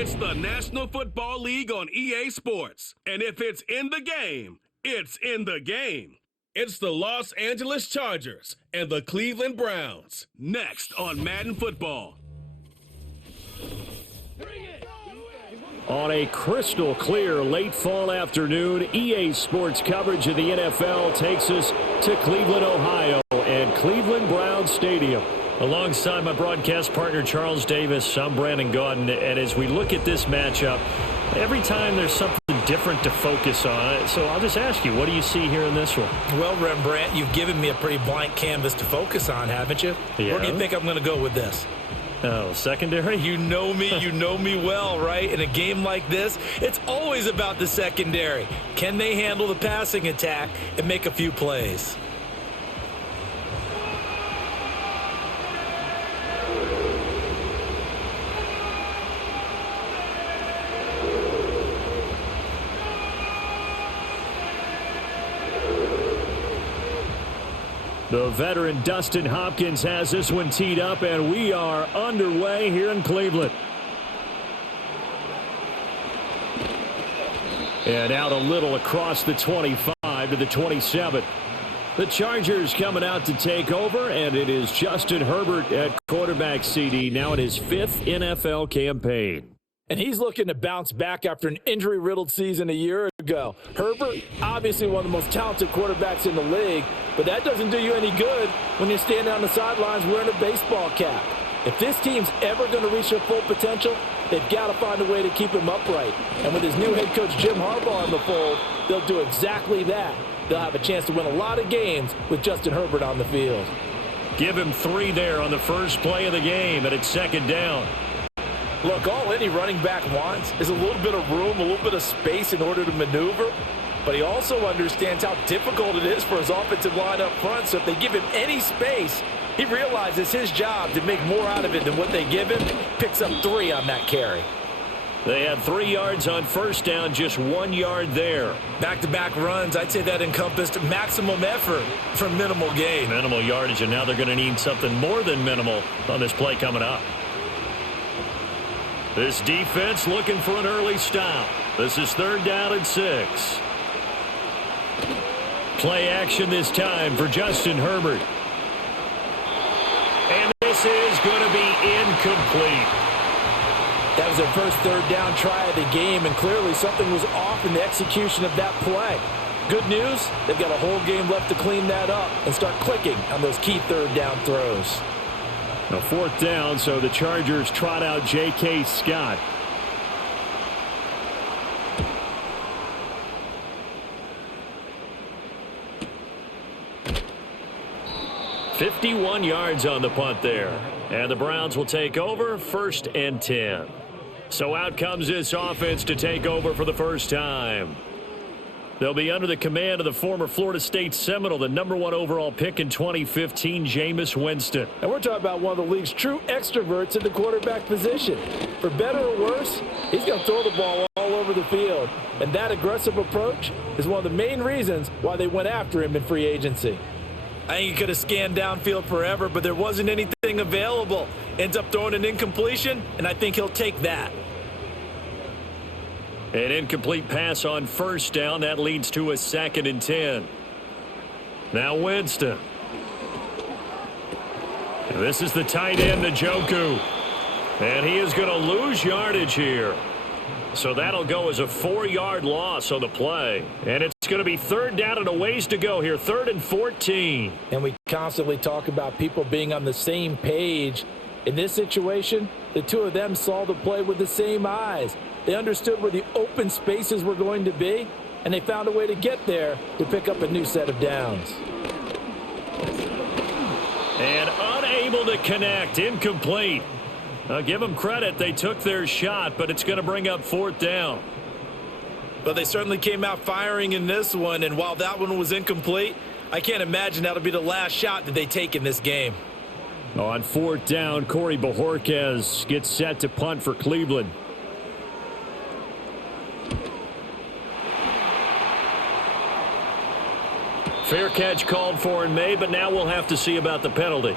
It's the National Football League on EA Sports. And if it's in the game, it's in the game. It's the Los Angeles Chargers and the Cleveland Browns. Next on Madden Football. On a crystal clear late fall afternoon, EA Sports coverage of the NFL takes us to Cleveland, Ohio, and Cleveland Browns Stadium. Alongside my broadcast partner, Charles Davis, I'm Brandon Gaudin, and as we look at this matchup, every time there's something different to focus on. So I'll just ask you, what do you see here in this one? Well, Rembrandt, you've given me a pretty blank canvas to focus on, haven't you? Yeah. Where do you think I'm going to go with this? Oh, secondary? You know me well, right? In a game like this, it's always about the secondary. Can they handle the passing attack and make a few plays? The veteran Dustin Hopkins has this one teed up, and we are underway here in Cleveland. And out a little across the 25 to the 27. The Chargers coming out to take over, and it is Justin Herbert at quarterback CD, now in his 5th NFL campaign. And he's looking to bounce back after an injury-riddled season a year ago. Herbert, obviously one of the most talented quarterbacks in the league, but that doesn't do you any good when you're standing on the sidelines wearing a baseball cap. If this team's ever going to reach their full potential, they've got to find a way to keep him upright. And with his new head coach Jim Harbaugh in the fold, they'll do exactly that. They'll have a chance to win a lot of games with Justin Herbert on the field. Give him 3 there on the first play of the game, and it's second down. Look, all any running back wants is a little bit of room, a little bit of space in order to maneuver. But he also understands how difficult it is for his offensive line up front. So if they give him any space, he realizes his job to make more out of it than what they give him. Picks up 3 on that carry. They had 3 yards on first down, just 1 yard there. Back-to-back runs, I'd say that encompassed maximum effort for minimal gain. Minimal yardage, and now they're going to need something more than minimal on this play coming up. This defense looking for an early stop. This is 3rd down and 6. Play action this time for Justin Herbert. And this is going to be incomplete. That was their first 3rd down try of the game, and clearly something was off in the execution of that play. Good news, they've got a whole game left to clean that up and start clicking on those key 3rd down throws. Now 4th down, so the Chargers trot out J.K. Scott. .51 yards on the punt there. And the Browns will take over 1st and 10. So out comes this offense to take over for the first time. They'll be under the command of the former Florida State Seminole, the #1 overall pick in 2015, Jameis Winston. And we're talking about one of the league's true extroverts in the quarterback position. For better or worse, he's going to throw the ball all over the field. And that aggressive approach is one of the main reasons why they went after him in free agency. I think he could have scanned downfield forever, but there wasn't anything available. Ends up throwing an incompletion, and I think he'll take that. An incomplete pass on first down. That leads to a 2nd and 10. Now Winston. This is the tight end, Njoku. And he is going to lose yardage here. So that'll go as a 4-yard loss on the play. And it's going to be 3rd down and a ways to go here. 3rd and 14. And we constantly talk about people being on the same page. In this situation, the two of them saw the play with the same eyes. They understood where the open spaces were going to be, and they found a way to get there to pick up a new set of downs. And unable to connect, incomplete. I'll give them credit. They took their shot, but it's going to bring up 4th down. But they certainly came out firing in this one, and while that one was incomplete, I can't imagine that'll be the last shot that they take in this game. On 4th down, Corey Bojorquez gets set to punt for Cleveland. Fair catch called for and made, but now we'll have to see about the penalty.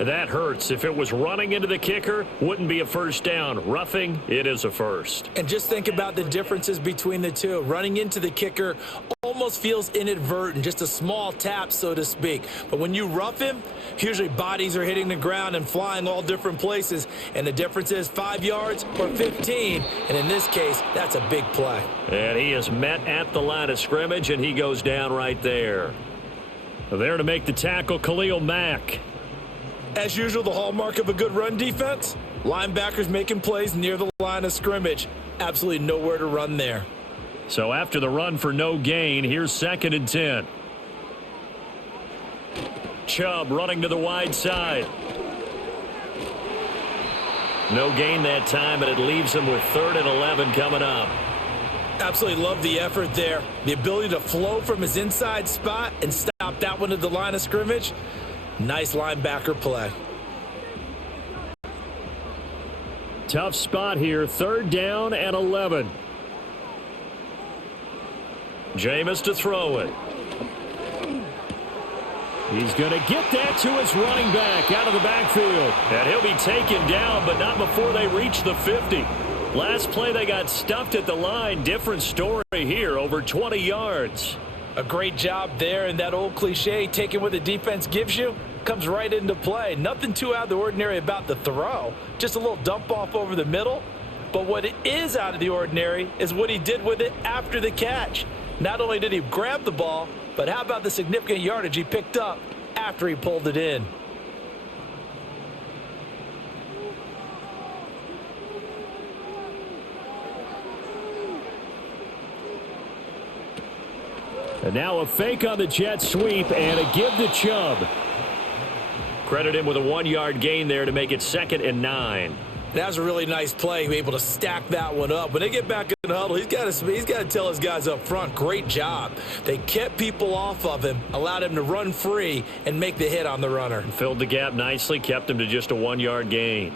That hurts. If it was running into the kicker, wouldn't be a first down. Roughing, it is a first. And just think about the differences between the two. Running into the kicker almost feels inadvertent, just a small tap, so to speak. But when you rough him, usually bodies are hitting the ground and flying all different places. And the difference is 5 yards or 15. And in this case, that's a big play. And he is met at the line of scrimmage, and he goes down right there. There to make the tackle, Khalil Mack. As usual, the hallmark of a good run defense, linebackers making plays near the line of scrimmage. Absolutely nowhere to run there. So after the run for no gain, here's 2nd and 10. Chubb running to the wide side. No gain that time, and it leaves him with 3rd and 11 coming up. Absolutely love the effort there. The ability to flow from his inside spot and stop that one at the line of scrimmage. Nice linebacker play. Tough spot here. 3rd down and 11. Jameis to throw it. He's going to get that to his running back out of the backfield. And he'll be taken down, but not before they reach the 50. Last play, they got stuffed at the line. Different story here, over 20 yards. A great job there, and that old cliche, taking what the defense gives you, comes right into play. Nothing too out of the ordinary about the throw. Just a little dump off over the middle. But what it is out of the ordinary is what he did with it after the catch. Not only did he grab the ball, but how about the significant yardage he picked up after he pulled it in? And now a fake on the jet sweep and a give to Chubb. Credit him with a 1-yard gain there to make it 2nd and 9. That was a really nice play, able to stack that one up. When they get back in the huddle, he's got to tell his guys up front, great job. They kept people off of him, allowed him to run free and make the hit on the runner. Filled the gap nicely, kept him to just a 1-yard gain.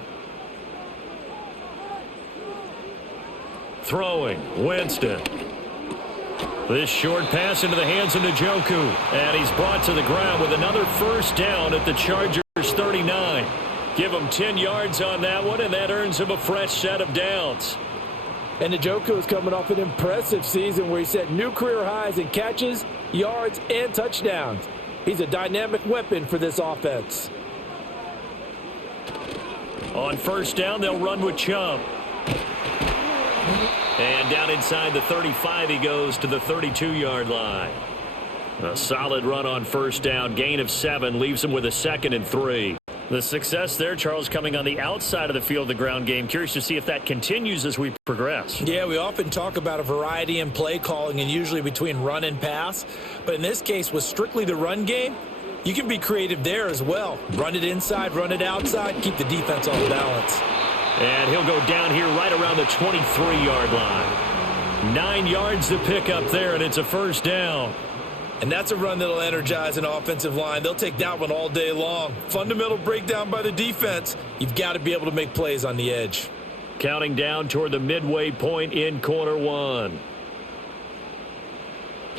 Throwing, Winston. This short pass into the hands of Njoku. And he's brought to the ground with another first down at the Chargers 39. Give him 10 yards on that one, and that earns him a fresh set of downs. And Njoku is coming off an impressive season where he set new career highs in catches, yards, and touchdowns. He's a dynamic weapon for this offense. On first down, they'll run with Chubb. And down inside the 35, he goes to the 32-yard line. A solid run on first down. Gain of 7 leaves him with a 2nd and 3. The success there, Charles, coming on the outside of the field, the ground game. Curious to see if that continues as we progress. Yeah, we often talk about a variety in play calling and usually between run and pass. But in this case, with strictly the run game, you can be creative there as well. Run it inside, run it outside, keep the defense on balance. And he'll go down here right around the 23-yard line. 9 yards to pick up there, and it's a first down. And that's a run that'll energize an offensive line. They'll take that one all day long. Fundamental breakdown by the defense. You've got to be able to make plays on the edge. Counting down toward the midway point in quarter 1.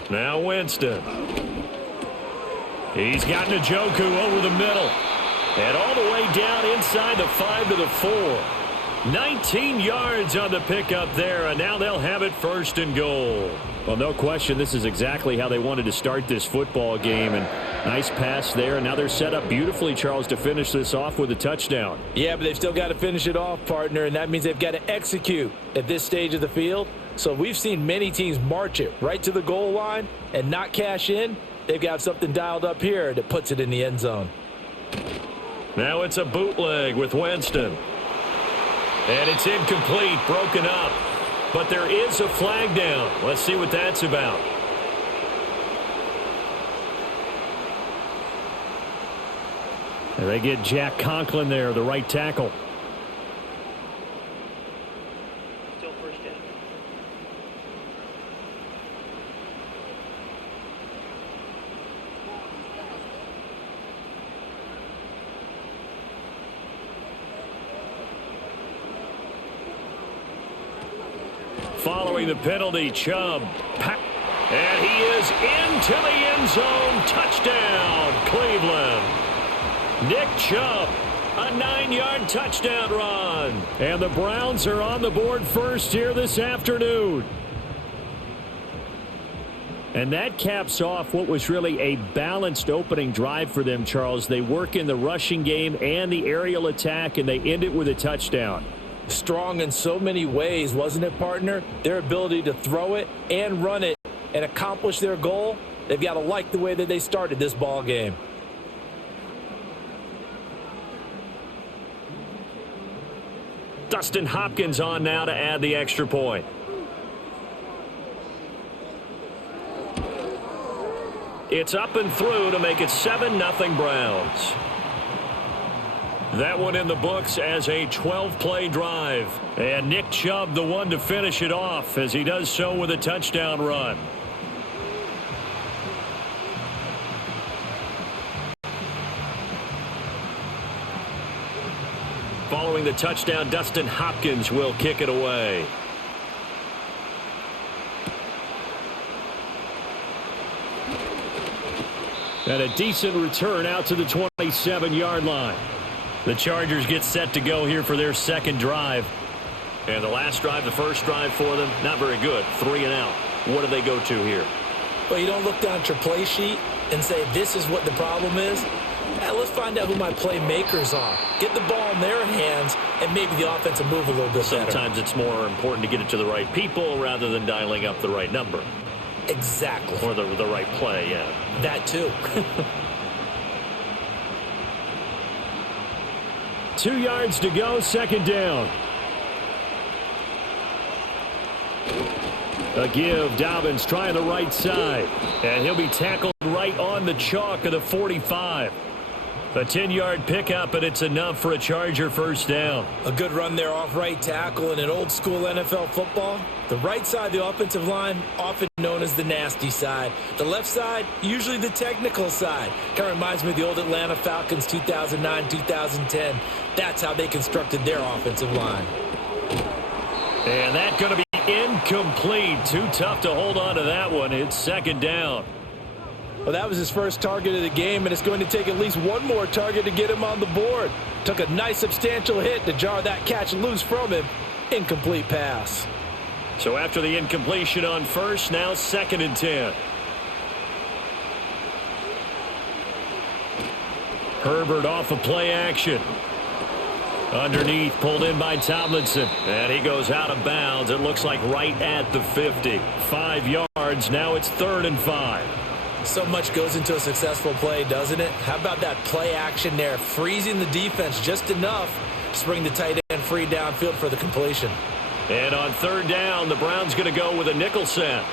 Now Winston. He's got Njoku over the middle. And all the way down inside the 5 to the 4. 19 yards on the pickup there, and now they'll have it 1st and goal. Well, no question, this is exactly how they wanted to start this football game. And nice pass there, and now they're set up beautifully, Charles, to finish this off with a touchdown. Yeah, but they've still got to finish it off, partner, and that means they've got to execute at this stage of the field. So we've seen many teams march it right to the goal line and not cash in. They've got something dialed up here that puts it in the end zone. Now it's a bootleg with Winston. And it's incomplete, broken up. But there is a flag down. Let's see what that's about. And they get Jack Conklin there, the right tackle. Still first down. Following the penalty, Chubb. And he is into the end zone. Touchdown, Cleveland. Nick Chubb, a 9-yard touchdown run. And the Browns are on the board first here this afternoon. And that caps off what was really a balanced opening drive for them, Charles. They work in the rushing game and the aerial attack, and they end it with a touchdown. Strong in so many ways, wasn't it, partner? Their ability to throw it and run it and accomplish their goal, they've got to like the way that they started this ball game. Dustin Hopkins on now to add the extra point. It's up and through to make it 7-0 Browns. That one in the books as a 12-play drive. And Nick Chubb, the one to finish it off, as he does so with a touchdown run. Following the touchdown, Dustin Hopkins will kick it away. And a decent return out to the 27-yard line. The Chargers get set to go here for their second drive. And the last drive, the first drive for them, not very good. 3 and out. What do they go to here? Well, you don't look down at your play sheet and say, this is what the problem is. Let's find out who my playmakers are. Get the ball in their hands, and maybe the offense will move a little bit better. Sometimes it's more important to get it to the right people rather than dialing up the right number. Exactly. Or the right play, yeah. That too. 2 yards to go, second down. A give, Dobbins trying the right side. And he'll be tackled right on the chalk of the 45. A 10-yard pickup, and it's enough for a Charger first down. A good run there off right tackle in an old-school NFL football. The right side of the offensive line, often known as the nasty side. The left side, usually the technical side. Kind of reminds me of the old Atlanta Falcons 2009, 2010. That's how they constructed their offensive line. And that's going to be incomplete. Too tough to hold on to that one. It's second down. Well, that was his first target of the game, and it's going to take at least one more target to get him on the board. Took a nice substantial hit to jar that catch loose from him. Incomplete pass. So after the incompletion on first, now second and 10. Herbert off of play action. Underneath, pulled in by Tomlinson. And he goes out of bounds. It looks like right at the 50. 5 yards. Now it's 3rd and 5. So much goes into a successful play, doesn't it? How about that play action there? Freezing the defense just enough to bring the tight end free downfield for the completion. And on 3rd down, the Browns going to go with a nickel set.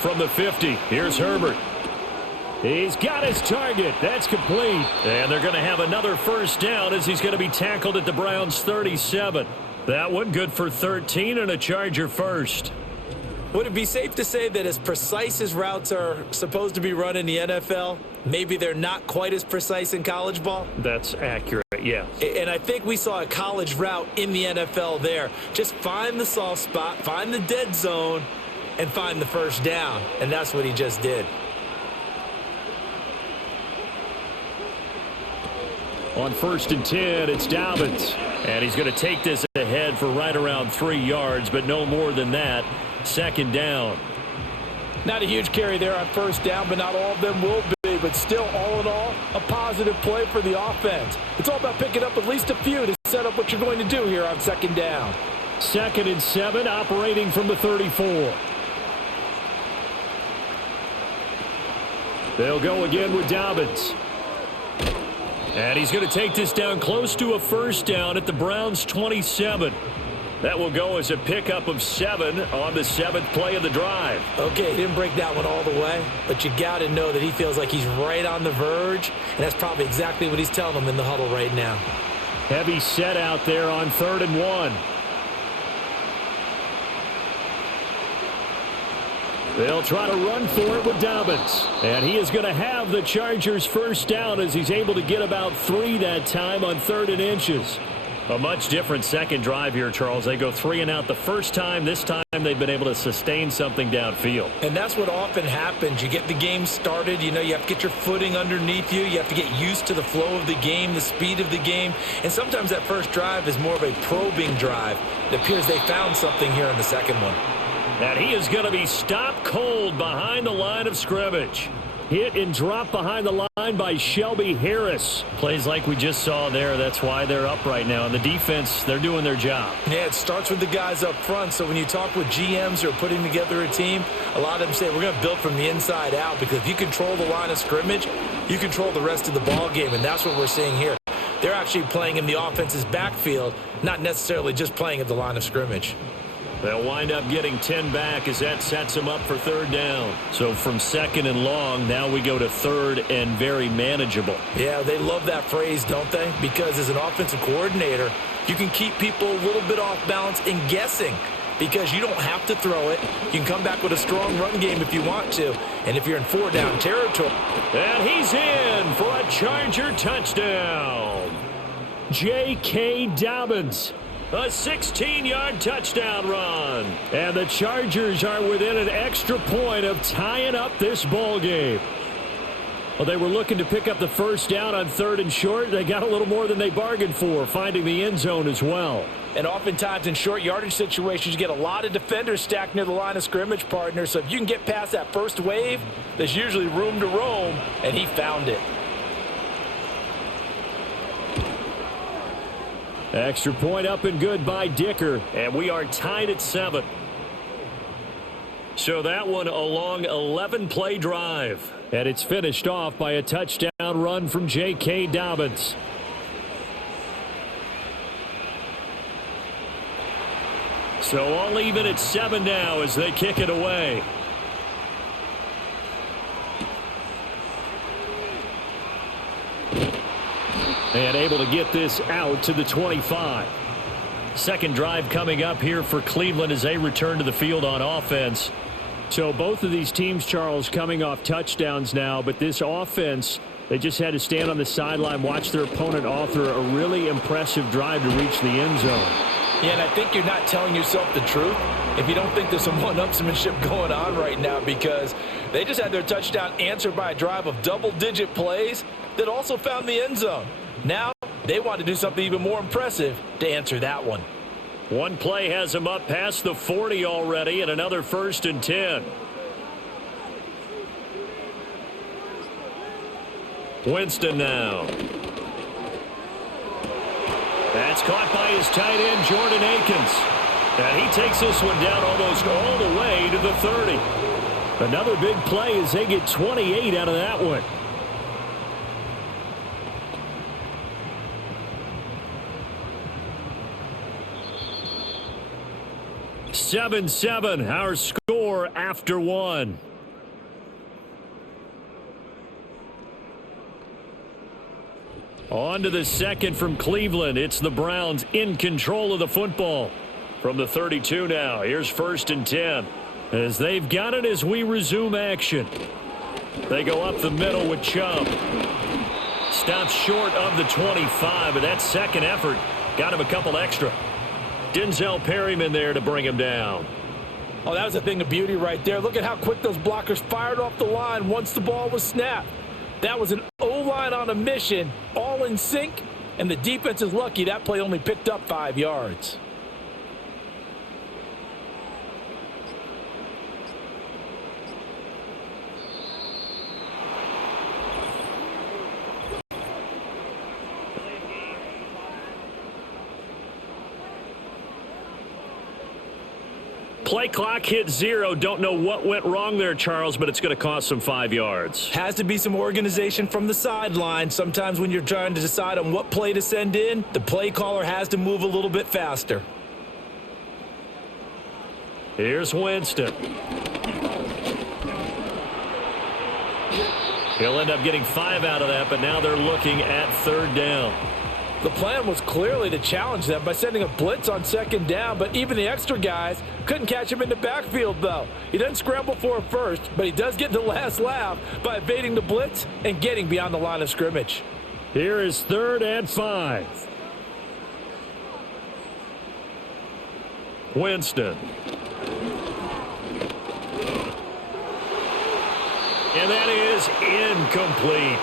From the 50, here's Herbert. He's got his target. That's complete. And they're going to have another first down as he's going to be tackled at the Browns' 37. That one good for 13 and a Charger first. Would it be safe to say that as precise as routes are supposed to be run in the NFL, maybe they're not quite as precise in college ball? That's accurate, yeah. And I think we saw a college route in the NFL there. Just find the soft spot, find the dead zone, and find the first down. And that's what he just did. On 1st and 10, it's Dobbins. And he's going to take this ahead for right around 3 yards, but no more than that. 2nd down. Not a huge carry there on first down, but not all of them will be. But still, all in all, a positive play for the offense. It's all about picking up at least a few to set up what you're going to do here on 2nd down. 2nd and 7, operating from the 34. They'll go again with Dobbins. And he's going to take this down close to a first down at the Browns' 27. That will go as a pickup of 7 on the 7th play of the drive. Okay, he didn't break that one all the way, but you got to know that he feels like he's right on the verge, and that's probably exactly what he's telling them in the huddle right now. Heavy set out there on 3rd and 1. They'll try to run for it with Dobbins. And he is going to have the Chargers first down as he's able to get about 3 that time on 3rd and inches. A much different second drive here, Charles. They go 3 and out the first time. This time time they've been able to sustain something downfield. And that's what often happens. You get the game started, you have to get your footing underneath you. You have to get used to the flow of the game, the speed of the game. And sometimes that first drive is more of a probing drive. It appears they found something here in the second one. And he is going to be stopped cold behind the line of scrimmage. Hit and drop behind the line by Shelby Harris. Plays like we just saw there. That's why they're up right now. And the defense, they're doing their job. Yeah, it starts with the guys up front. So when you talk with GMs who are putting together a team, a lot of them say we're going to build from the inside out, because if you control the line of scrimmage, you control the rest of the ball game. And that's what we're seeing here. They're actually playing in the offense's backfield, not necessarily just playing at the line of scrimmage. They'll wind up getting 10 back as that sets them up for third down. So from second and long, now we go to third and very manageable. Yeah, they love that phrase, don't they? Because as an offensive coordinator, you can keep people a little bit off balance and guessing, because you don't have to throw it. You can come back with a strong run game if you want to. And if you're in four-down territory. And he's in for a Charger touchdown. J.K. Dobbins. A 16-yard touchdown run. And the Chargers are within an extra point of tying up this ball game. Well, they were looking to pick up the first down on third and short. They got a little more than they bargained for, finding the end zone as well. And oftentimes in short yardage situations, you get a lot of defenders stacked near the line of scrimmage, partner. So if you can get past that first wave, there's usually room to roam, and he found it. Extra point up and good by Dicker, and we are tied at 7. So that one a long 11-play drive, and it's finished off by a touchdown run from J.K. Dobbins. So all even at 7 now as they kick it away. And able to get this out to the 25. Second drive coming up here for Cleveland as they return to the field on offense. So both of these teams, Charles, coming off touchdowns now, but this offense, they just had to stand on the sideline, watch their opponent author a really impressive drive to reach the end zone. Yeah, and I think you're not telling yourself the truth if you don't think there's some one-upsmanship going on right now, because they just had their touchdown answered by a drive of double-digit plays that also found the end zone. Now they want to do something even more impressive to answer that one. One play has them up past the 40 already, and another 1st and 10. Winston now. That's caught by his tight end, Jordan Akins. And he takes this one down almost all the way to the 30. Another big play as they get 28 out of that one. 7-7, our score after 1. On to the second from Cleveland. It's the Browns in control of the football. From the 32 now, here's 1st and 10. As they've got it as we resume action. They go up the middle with Chubb. Stops short of the 25, but that second effort got him a couple extra. Denzel Perryman there to bring him down. Oh, that was a thing of beauty right there. Look at how quick those blockers fired off the line once the ball was snapped. That was an O-line on a mission, all in sync, and the defense is lucky that play only picked up 5 yards. Play clock hit 0. Don't know what went wrong there, Charles, but it's going to cost them 5 yards. Has to be some organization from the sideline. Sometimes when you're trying to decide on what play to send in, the play caller has to move a little bit faster. Here's Winston. He'll end up getting 5 out of that, but now they're looking at 3rd down. The plan was clearly to challenge them by sending a blitz on 2nd down, but even the extra guys couldn't catch him in the backfield, though. He doesn't scramble for a first, but he does get the last laugh by evading the blitz and getting beyond the line of scrimmage. Here is 3rd and 5. Winston. And that is incomplete.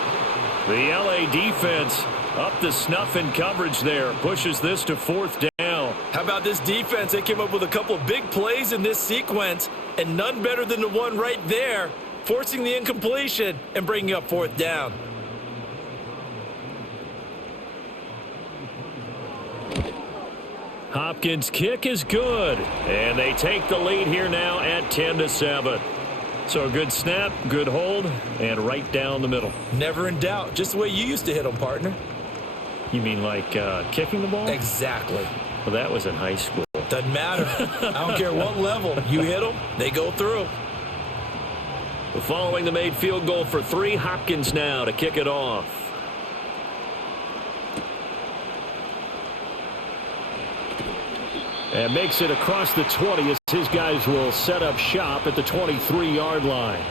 The LA defense up to snuff in coverage there. Pushes this to 4th down. How about this defense? They came up with a couple of big plays in this sequence, and none better than the one right there, forcing the incompletion and bringing up 4th down. Hopkins' kick is good, and they take the lead here now at 10-7. So a good snap, good hold, and right down the middle. Never in doubt. Just the way you used to hit them, partner. You mean like kicking the ball? Exactly. Well, that was in high school. Doesn't matter. I don't care what level. You hit them, they go through. Following the made field goal for 3, Hopkins now to kick it off. And makes it across the 20 as his guys will set up shop at the 23-yard line.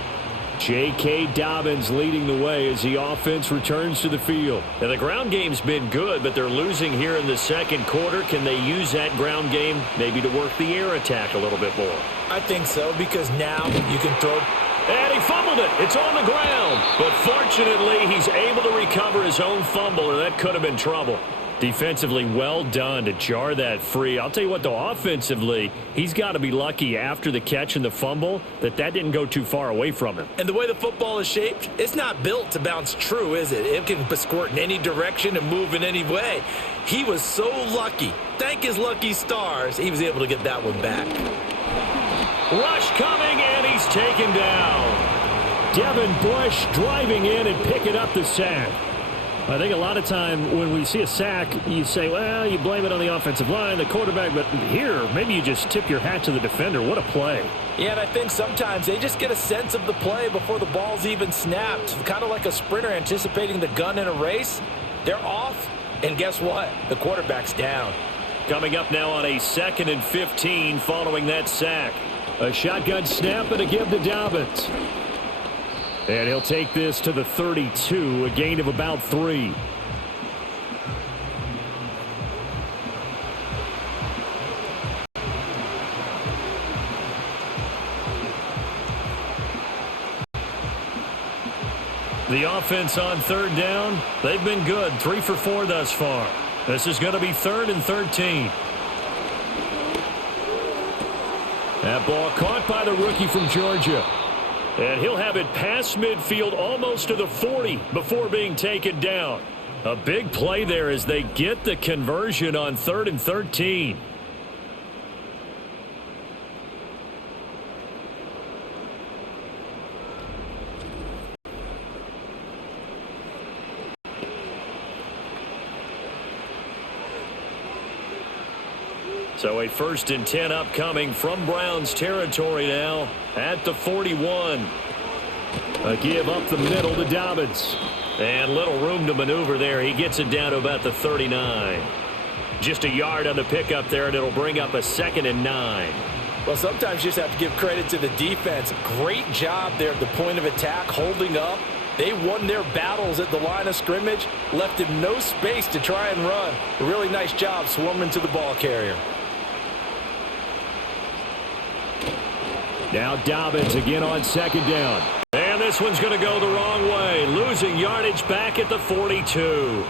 J.K. Dobbins leading the way as the offense returns to the field. Now, the ground game's been good, but they're losing here in the second quarter. Can they use that ground game maybe to work the air attack a little bit more? I think so, because now you can throw. And he fumbled it. It's on the ground. But fortunately, he's able to recover his own fumble, or that could have been trouble. Defensively, well done to jar that free. I'll tell you what, though, offensively, he's got to be lucky after the catch and the fumble that didn't go too far away from him. And the way the football is shaped, it's not built to bounce true, is it? It can squirt in any direction and move in any way. He was so lucky. Thank his lucky stars, he was able to get that one back. Rush coming, and he's taken down. Devin Bush driving in and picking up the sack. I think a lot of time when we see a sack, you say, well, you blame it on the offensive line, the quarterback, but here, maybe you just tip your hat to the defender. What a play. Yeah, and I think sometimes they just get a sense of the play before the ball's even snapped. Kind of like a sprinter anticipating the gun in a race. They're off, and guess what? The quarterback's down. Coming up now on a 2nd and 15 following that sack. A shotgun snap and a give to Dobbins. And he'll take this to the 32, a gain of about 3. The offense on 3rd down, they've been good. 3 for 4 thus far. This is going to be 3rd and 13. That ball caught by the rookie from Georgia. And he'll have it past midfield almost to the 40 before being taken down. A big play there as they get the conversion on 3rd and 13. So a 1st and 10 upcoming from Browns territory now at the 41. A give up the middle to Dobbins. And little room to maneuver there. He gets it down to about the 39. Just a yard on the pickup there, and it'll bring up a 2nd and 9. Well, sometimes you just have to give credit to the defense. Great job there at the point of attack, holding up. They won their battles at the line of scrimmage, left him no space to try and run. A really nice job swarming to the ball carrier. Now Dobbins again on 2nd down. And this one's going to go the wrong way. Losing yardage back at the 42.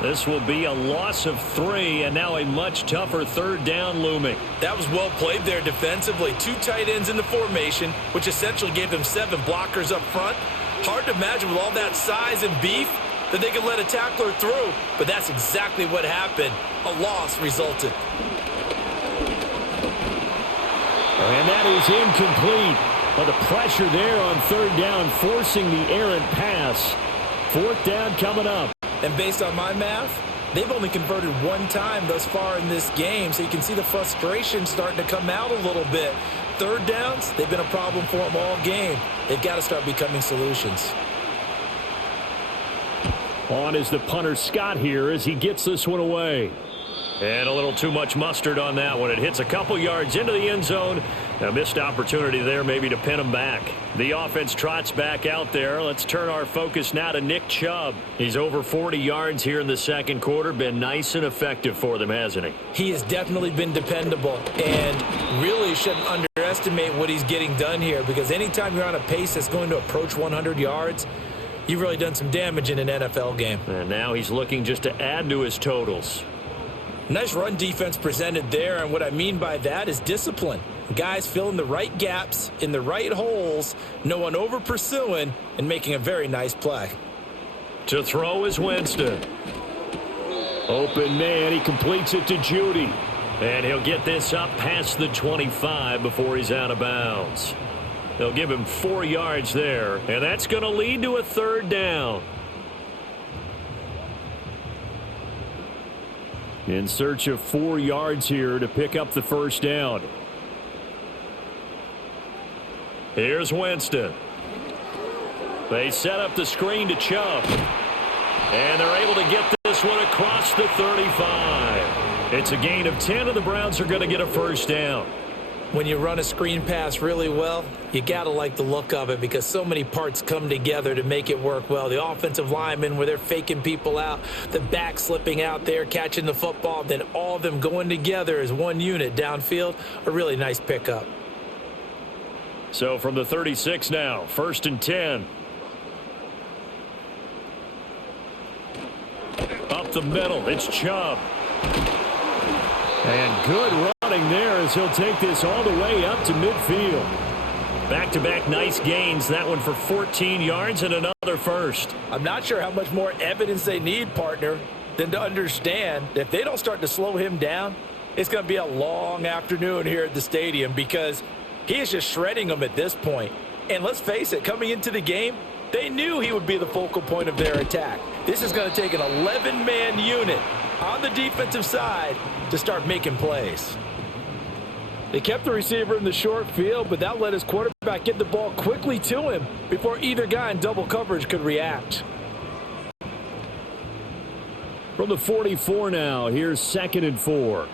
This will be a loss of 3, and now a much tougher 3rd down looming. That was well played there defensively. 2 tight ends in the formation, which essentially gave them 7 blockers up front. Hard to imagine with all that size and beef that they could let a tackler through, but that's exactly what happened. A loss resulted. And that is incomplete. But the pressure there on 3rd down, forcing the errant pass. 4th down coming up. And based on my math, they've only converted 1 time thus far in this game, so you can see the frustration starting to come out a little bit. 3rd downs, they've been a problem for them all game. They've got to start becoming solutions. On is the punter Scott here as he gets this one away. And a little too much mustard on that one. It hits a couple yards into the end zone. A missed opportunity there maybe to pin him back. The offense trots back out there. Let's turn our focus now to Nick Chubb. He's over 40 yards here in the second quarter. Been nice and effective for them, hasn't he? He has definitely been dependable and really shouldn't underestimate underestimate what he's getting done here, because anytime you're on a pace that's going to approach 100 yards, you've really done some damage in an NFL game. And now he's looking just to add to his totals. Nice run defense presented there, and what I mean by that is discipline. Guys filling the right gaps in the right holes, no one over pursuing, and making a very nice play. To throw is Winston. Open man, he completes it to Judy. And he'll get this up past the 25 before he's out of bounds. They'll give him 4 yards there, and that's going to lead to a third down. In search of 4 yards here to pick up the first down. Here's Winston. They set up the screen to Chubb. And they're able to get this one across the 35. It's a gain of 10, and the Browns are going to get a first down. When you run a screen pass really well, you got to like the look of it, because so many parts come together to make it work well. The offensive linemen, where they're faking people out, the back slipping out there, catching the football, then all of them going together as one unit downfield, a really nice pickup. So from the 36 now, 1st and 10. Up the middle, it's Chubb. And good running there as he'll take this all the way up to midfield. Back-to-back nice gains, that one for 14 yards and another first. I'm not sure how much more evidence they need, partner, than to understand that if they don't start to slow him down, it's going to be a long afternoon here at the stadium, because he is just shredding them at this point. And let's face it, coming into the game, they knew he would be the focal point of their attack. This is going to take an 11-man unit on the defensive side to start making plays. They kept the receiver in the short field, but that let his quarterback get the ball quickly to him before either guy in double coverage could react. From the 44 now, here's 2nd and 4.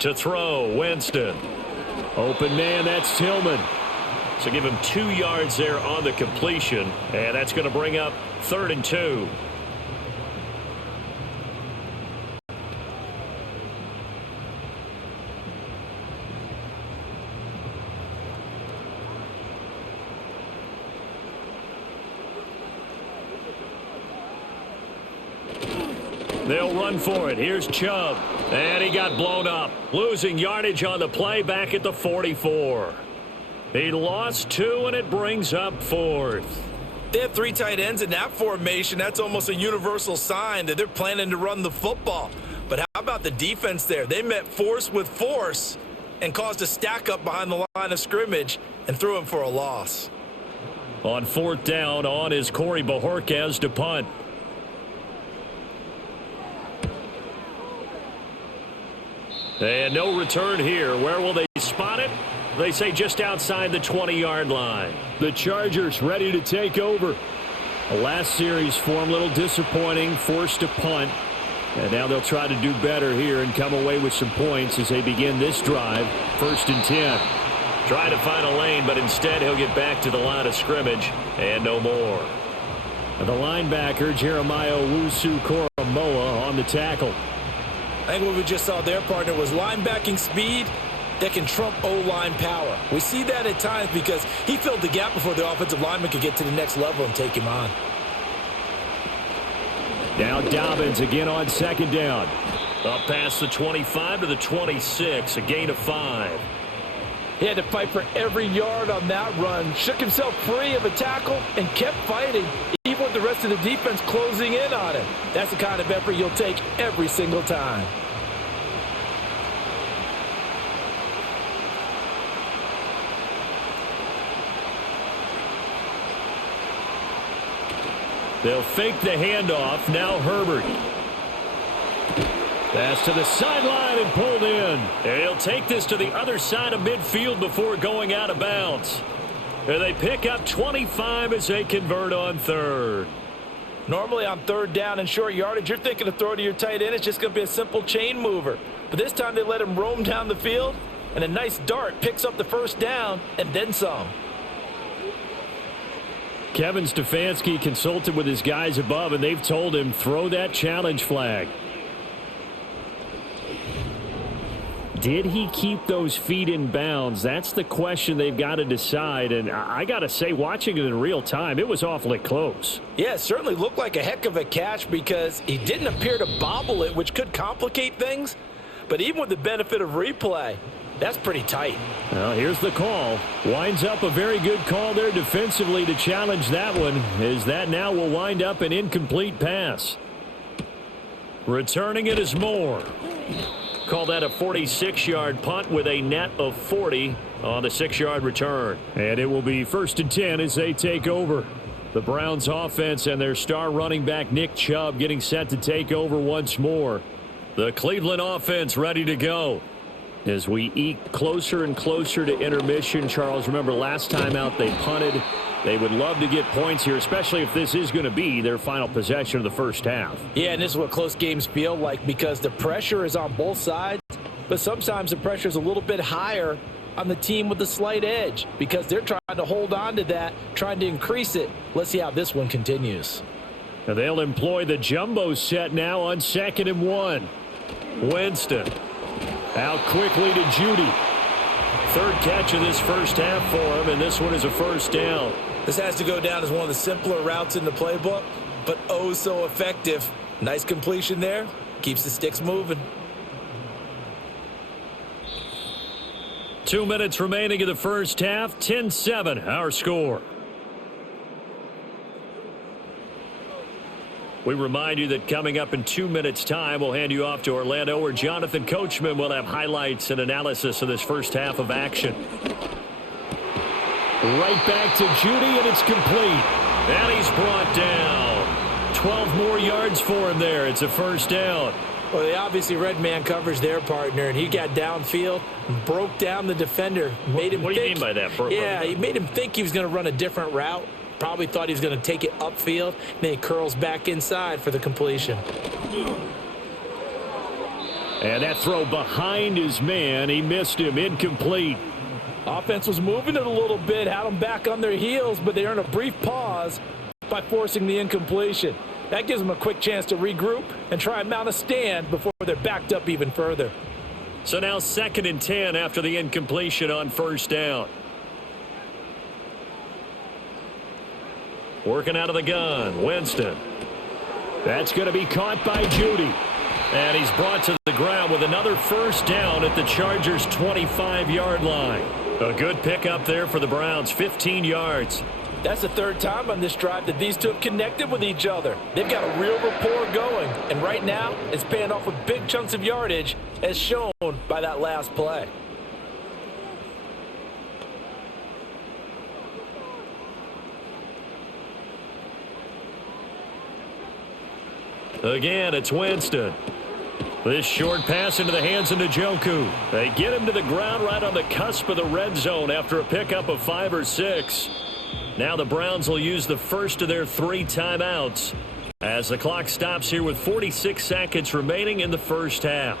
To throw, Winston. Open man, that's Tillman. So give him 2 yards there on the completion, and that's going to bring up 3rd and 2. They'll run for it. Here's Chubb. And he got blown up. Losing yardage on the play back at the 44. He lost 2, and it brings up 4th. They have 3 tight ends in that formation. That's almost a universal sign that they're planning to run the football. But how about the defense there? They met force with force and caused a stack up behind the line of scrimmage and threw him for a loss. On 4th down, on is Corey Bojorquez to punt. And no return here. Where will they spot it? They say just outside the 20-yard line. The Chargers ready to take over. The last series for them, a little disappointing, forced to punt. And now they'll try to do better here and come away with some points as they begin this drive. 1st and 10. Try to find a lane, but instead he'll get back to the line of scrimmage and no more. And the linebacker, Jeremiah Owusu-Koramoah, on the tackle. I think what we just saw there, partner, was linebacking speed that can trump O-line power. We see that at times because he filled the gap before the offensive lineman could get to the next level and take him on. Now Dobbins again on 2nd down. Up past the 25 to the 26, a gain of 5. He had to fight for every yard on that run, shook himself free of a tackle, and kept fighting, even with the rest of the defense closing in on him. That's the kind of effort you'll take every single time. They'll fake the handoff. Now Herbert. Pass to the sideline and pulled in. And he'll take this to the other side of midfield before going out of bounds. And they pick up 25 as they convert on 3rd. Normally on 3rd down and short yardage, you're thinking to throw to your tight end. It's just going to be a simple chain mover. But this time they let him roam down the field, and a nice dart picks up the 1st down and then some. Kevin Stefanski consulted with his guys above, and they've told him throw that challenge flag. Did he keep those feet in bounds? That's the question they've got to decide. And I got to say, watching it in real time, it was awfully close. Yeah, it certainly looked like a heck of a catch because he didn't appear to bobble it, which could complicate things. But even with the benefit of replay, that's pretty tight. Well, here's the call. Winds up a very good call there defensively to challenge that one, as that now will wind up an incomplete pass. Returning it is Moore. Call that a 46-yard punt with a net of 40 on the 6-yard return. And it will be 1st and 10 as they take over. The Browns offense and their star running back Nick Chubb getting set to take over once more. The Cleveland offense ready to go. As we eke closer and closer to intermission, Charles, remember last time out they punted. They would love to get points here, especially if this is going to be their final possession of the first half. Yeah, and this is what close games feel like because the pressure is on both sides, but sometimes the pressure is a little bit higher on the team with the slight edge because they're trying to hold on to that, trying to increase it. Let's see how this one continues. Now they'll employ the jumbo set now on 2nd and 1. Winston out quickly to Judy. 3rd catch of this first half for him, and this one is a first down. This has to go down as one of the simpler routes in the playbook, but oh so effective. Nice completion there. Keeps the sticks moving. 2 minutes remaining in the first half. 10-7 our score. We remind you that coming up in 2 minutes' time, we'll hand you off to Orlando, where Jonathan Coachman will have highlights and analysis of this first half of action. Right back to Judy, and it's complete. And he's brought down. 12 more yards for him there. It's a first down. Well, they obviously red man covers their partner, and he got downfield, broke down the defender, made him What do you mean by that? Yeah, he made him think he was going to run a different route. Probably thought he was going to take it upfield. Then he curls back inside for the completion. And that throw behind his man. He missed him. Incomplete. Offense was moving it a little bit, had them back on their heels, but they earned a brief pause by forcing the incompletion. That gives them a quick chance to regroup and try and mount a stand before they're backed up even further. So now 2nd and 10 after the incompletion on first down. Working out of the gun, Winston. That's going to be caught by Judy. And he's brought to the ground with another first down at the Chargers' 25-yard line. A good pickup there for the Browns, 15 yards. That's the 3rd time on this drive that these two have connected with each other. They've got a real rapport going. And right now, it's paying off with big chunks of yardage, as shown by that last play. Again, it's Winston. This short pass into the hands of Njoku. They get him to the ground right on the cusp of the red zone after a pickup of 5 or 6. Now the Browns will use the first of their 3 timeouts as the clock stops here with 46 seconds remaining in the first half.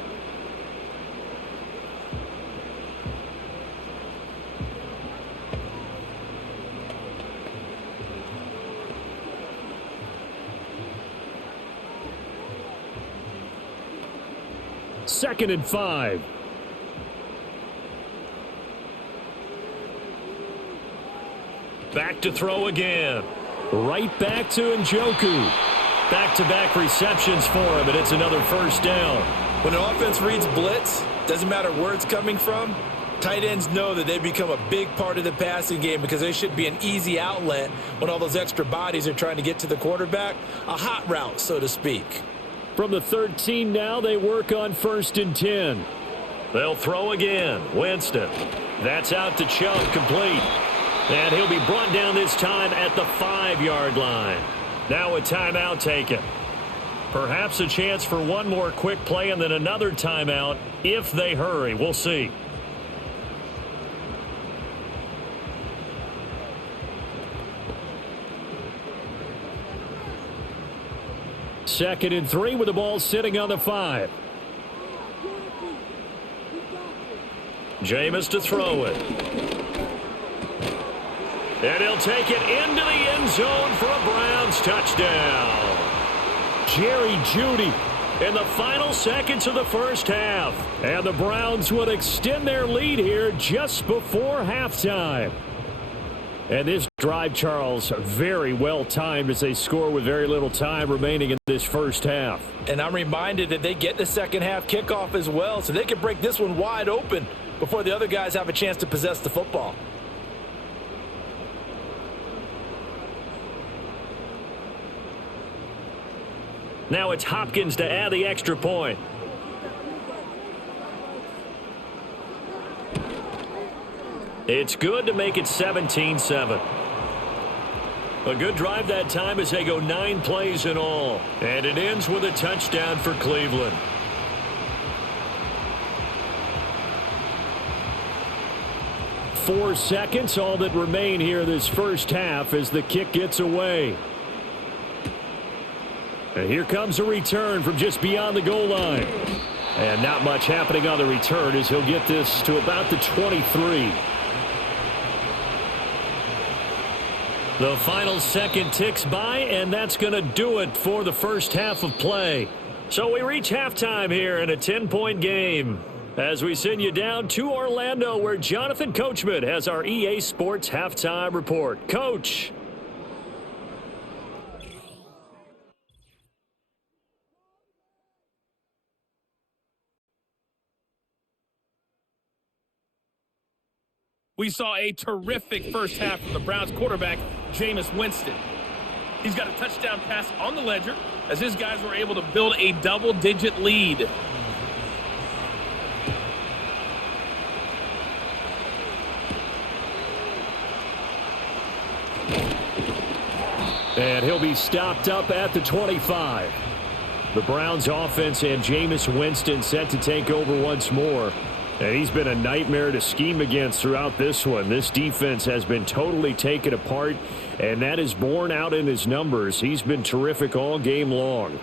Second and 5. Back to throw again. Right back to Njoku. Back-to-back receptions for him, and it's another first down. When an offense reads blitz, doesn't matter where it's coming from, tight ends know that they become a big part of the passing game because they should be an easy outlet when all those extra bodies are trying to get to the quarterback. A hot route, so to speak. From the 13 now, they work on 1st and 10. They'll throw again. Winston. That's out to Chubb, complete. And he'll be brought down this time at the 5-yard line. Now a timeout taken. Perhaps a chance for one more quick play and then another timeout if they hurry. We'll see. Second and 3 with the ball sitting on the 5. Jameis to throw it. And he'll take it into the end zone for a Browns touchdown. Jerry Jeudy in the final seconds of the first half. And the Browns would extend their lead here just before halftime. And this drive, Charles, very well timed as they score with very little time remaining in this first half. And I'm reminded that they get the second half kickoff as well, so they can break this one wide open before the other guys have a chance to possess the football. Now it's Hopkins to add the extra point. It's good to make it 17-7. A good drive that time as they go 9 plays in all. And it ends with a touchdown for Cleveland. Four seconds, all that remain here this first half as the kick gets away. And here comes a return from just beyond the goal line. And not much happening on the return as he'll get this to about the 23. The final second ticks by, and that's going to do it for the first half of play. So we reach halftime here in a 10-point game as we send you down to Orlando, where Jonathan Coachman has our EA Sports halftime report. Coach. We saw a terrific first half from the Browns quarterback, Jameis Winston. He's got a touchdown pass on the ledger as his guys were able to build a double-digit lead. And he'll be stopped up at the 25. The Browns offense and Jameis Winston set to take over once more. And he's been a nightmare to scheme against throughout this one. This defense has been totally taken apart, and that is borne out in his numbers. He's been terrific all game long.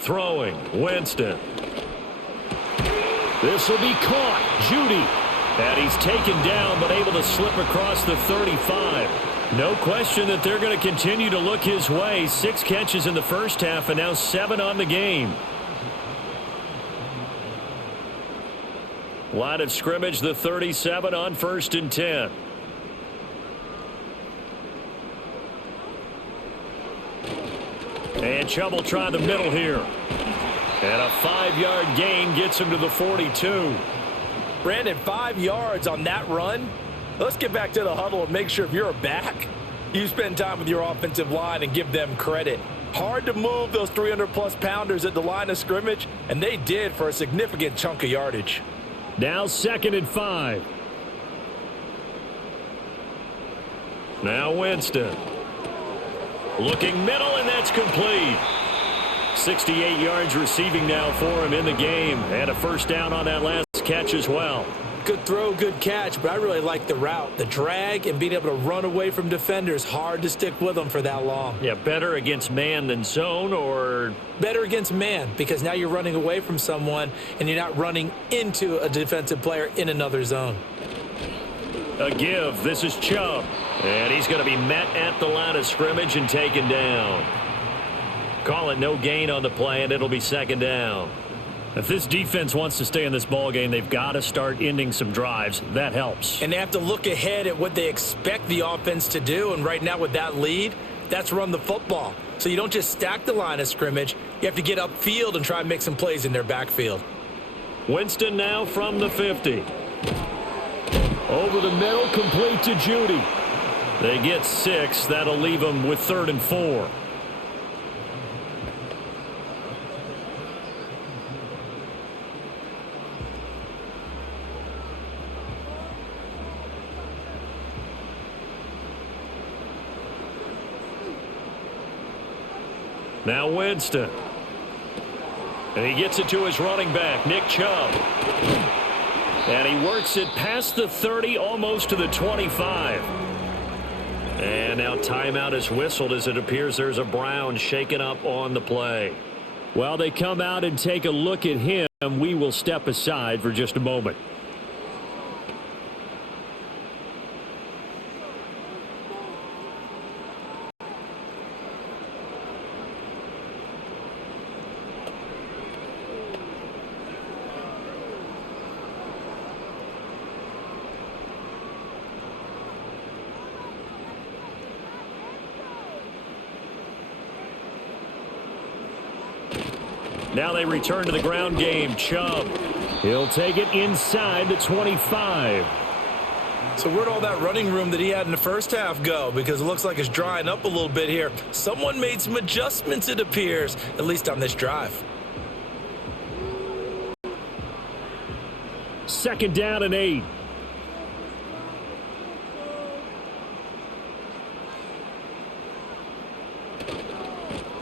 Throwing, Winston. This will be caught. Judy. And he's taken down, but able to slip across the 35. No question that they're going to continue to look his way. 6 catches in the first half, and now 7 on the game. Line of scrimmage, the 37 on 1st and 10. And Chubb will try the middle here. And a 5-yard gain gets him to the 42. Brandon, 5 yards on that run. Let's get back to the huddle and make sure if you're a back, you spend time with your offensive line and give them credit. Hard to move those 300-plus pounders at the line of scrimmage, and they did for a significant chunk of yardage. Now 2nd and 5. Now Winston. Looking middle, and that's complete. 68 yards receiving now for him in the game. And a first down on that last catch as well. Good throw, good catch, but I really like the route. The drag and being able to run away from defenders, hard to stick with them for that long. Yeah, better against man than zone, or? Better against man, because now you're running away from someone and you're not running into a defensive player in another zone. A give. This is Chubb. And he's going to be met at the line of scrimmage and taken down. Call it no gain on the play, and it'll be 2nd down. If this defense wants to stay in this ballgame, they've got to start ending some drives. That helps. And they have to look ahead at what they expect the offense to do. And right now with that lead, that's run the football. So you don't just stack the line of scrimmage. You have to get upfield and try and make some plays in their backfield. Winston now from the 50. Over the middle, complete to Judy. They get 6. That'll leave them with 3rd and 4. Now Winston. And he gets it to his running back, Nick Chubb. And he works it past the 30, almost to the 25. And now timeout is whistled as it appears there's a Brown shaken up on the play. While they come out and take a look at him, we will step aside for just a moment. Now they return to the ground game. Chubb. He'll take it inside the 25. So where'd all that running room that he had in the first half go? Because it looks like it's drying up a little bit here. Someone made some adjustments, it appears, at least on this drive. 2nd down and 8.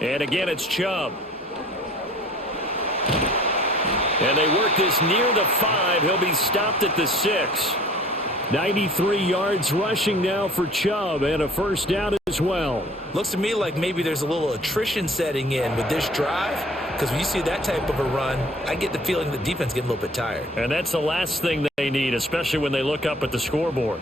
And again, it's Chubb. And they work this near the 5. He'll be stopped at the 6. 93 yards rushing now for Chubb, and a first down as well. Looks to me like maybe there's a little attrition setting in with this drive, because when you see that type of a run, I get the feeling the defense getting a little bit tired. And that's the last thing they need, especially when they look up at the scoreboard.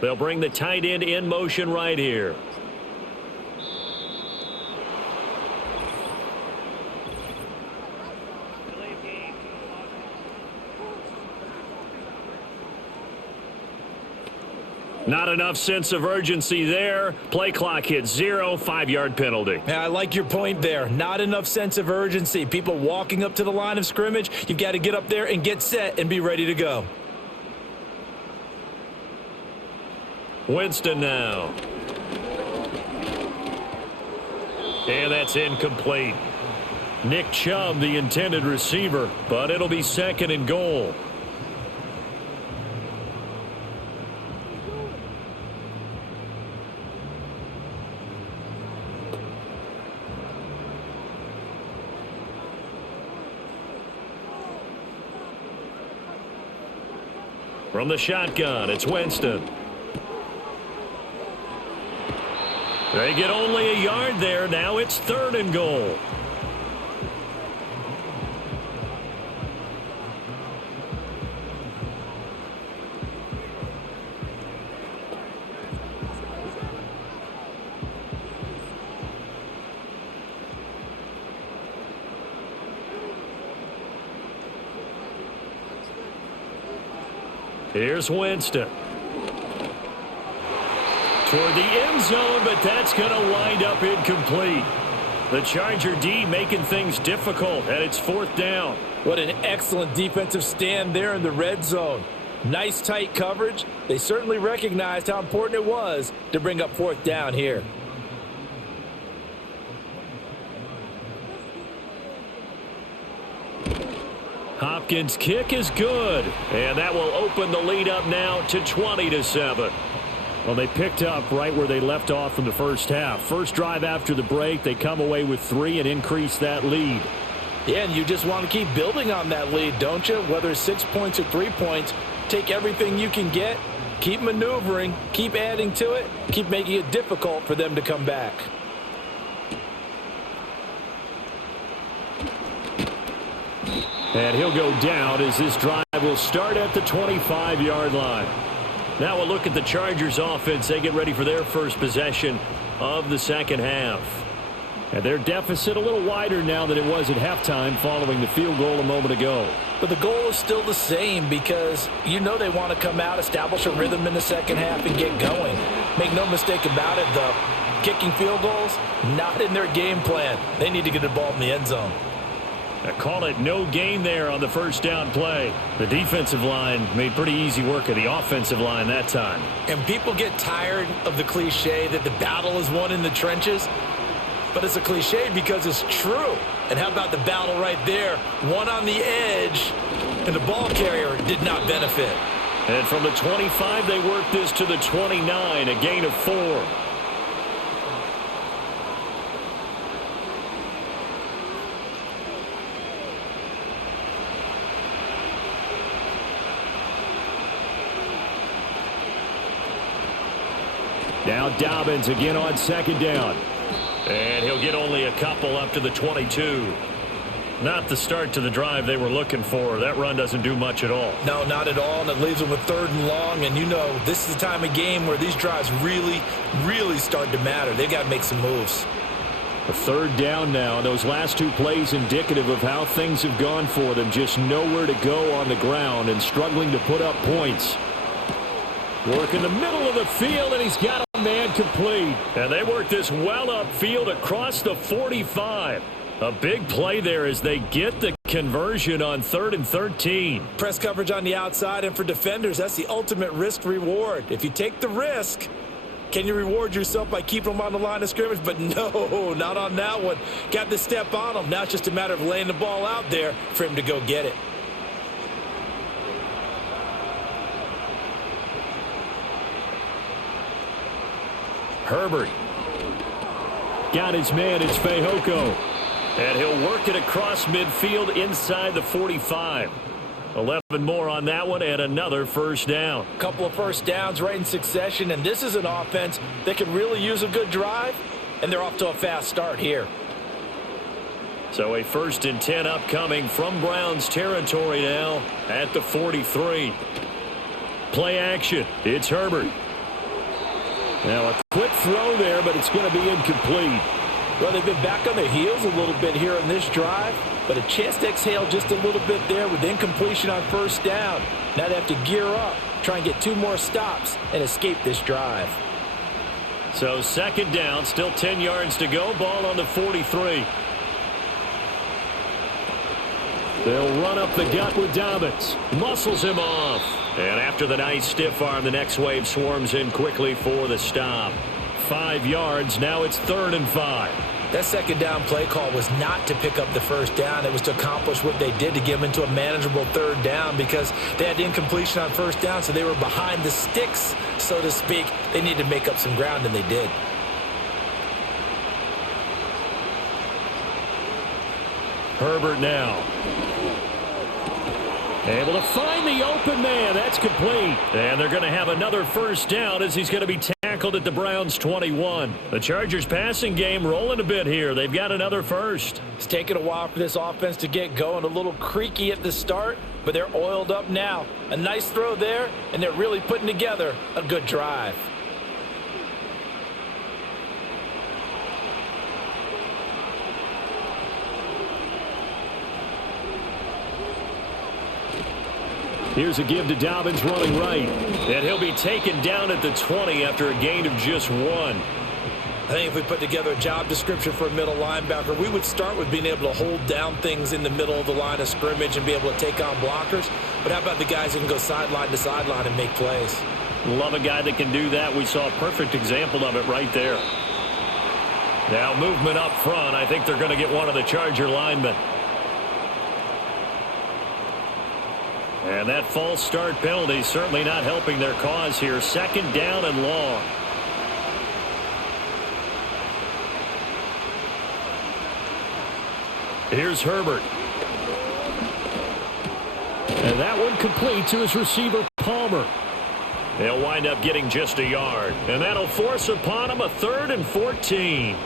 They'll bring the tight end in motion right here. Not enough sense of urgency there. Play clock hits 0, 5-yard penalty. Yeah, I like your point there. Not enough sense of urgency. People walking up to the line of scrimmage, you've got to get up there and get set and be ready to go. Winston now. And that's incomplete. Nick Chubb, the intended receiver, but it'll be 2nd and goal. From the shotgun, it's Winston. They get only a yard there. Now it's 3rd and goal. Here's Winston. Toward the end zone, but that's going to wind up incomplete. The Charger D making things difficult, and it's 4th down. What an excellent defensive stand there in the red zone. Nice tight coverage. They certainly recognized how important it was to bring up 4th down here. Hopkins' kick is good, and that will open the lead up now to 20-7. Well, they picked up right where they left off in the first half. First drive after the break, they come away with 3 and increase that lead. Yeah, and you just want to keep building on that lead, don't you? Whether it's 6 points or 3 points, take everything you can get, keep maneuvering, keep adding to it, keep making it difficult for them to come back. And he'll go down as this drive will start at the 25-yard line. Now we'll look at the Chargers offense. They get ready for their first possession of the second half. And their deficit a little wider now than it was at halftime following the field goal a moment ago. But the goal is still the same because you know they want to come out, establish a rhythm in the second half, and get going. Make no mistake about it, though. Kicking field goals, not in their game plan. They need to get the ball in the end zone. I call it no gain there on the first down play. The defensive line made pretty easy work of the offensive line that time. And people get tired of the cliche that the battle is won in the trenches. But it's a cliche because it's true. And how about the battle right there? One on the edge, and the ball carrier did not benefit. And from the 25, they work this to the 29, a gain of 4. Now Dobbins again on second down. And he'll get only a couple up to the 22. Not the start to the drive they were looking for. That run doesn't do much at all. No, not at all, and it leaves them with 3rd and long. And you know, this is the time of game where these drives really, really start to matter. They've got to make some moves. A 3rd down now. Those last 2 plays indicative of how things have gone for them. Just nowhere to go on the ground and struggling to put up points. Working the middle of the field, and he's got a man complete. And they work this well upfield across the 45. A big play there as they get the conversion on 3rd and 13. Press coverage on the outside, and for defenders, that's the ultimate risk reward. If you take the risk, can you reward yourself by keeping them on the line of scrimmage? But no, not on that one. Got to step on them. Now it's just a matter of laying the ball out there for him to go get it. Herbert. Got his man, it's Fehoko. And he'll work it across midfield inside the 45. 11 more on that one and another first down. Couple of first downs right in succession, and this is an offense that could really use a good drive, and they're off to a fast start here. So a 1st and 10 upcoming from Browns territory now at the 43. Play action. It's Herbert. Now a quick throw there, but it's going to be incomplete. Well, they've been back on their heels a little bit here on this drive, but a chance to exhale just a little bit there with incompletion on first down. Now they have to gear up, try and get 2 more stops and escape this drive. So 2nd down, still 10 yards to go. Ball on the 43. They'll run up the gut with Dobbins. Muscles him off. And after the nice stiff arm, the next wave swarms in quickly for the stop. 5 yards. Now it's 3rd and 5. That 2nd down play call was not to pick up the first down. It was to accomplish what they did to get them into a manageable 3rd down because they had incompletion on first down, so they were behind the sticks, so to speak. They needed to make up some ground, and they did. Herbert now. Able to find the open man. That's complete. And they're going to have another first down as he's going to be tackled at the Browns' 21. The Chargers passing game rolling a bit here. They've got another first. It's taken a while for this offense to get going. A little creaky at the start, but they're oiled up now. A nice throw there, and they're really putting together a good drive. Here's a give to Dobbins running right. And he'll be taken down at the 20 after a gain of just 1. I think if we put together a job description for a middle linebacker, we would start with being able to hold down things in the middle of the line of scrimmage and be able to take on blockers. But how about the guys who can go sideline to sideline and make plays? Love a guy that can do that. We saw a perfect example of it right there. Now movement up front. I think they're going to get one of the Charger linemen. And that false start penalty certainly not helping their cause here. 2nd down and long. Here's Herbert. And that one complete to his receiver, Palmer. They'll wind up getting just a yard. And that'll force upon him a 3rd and 14.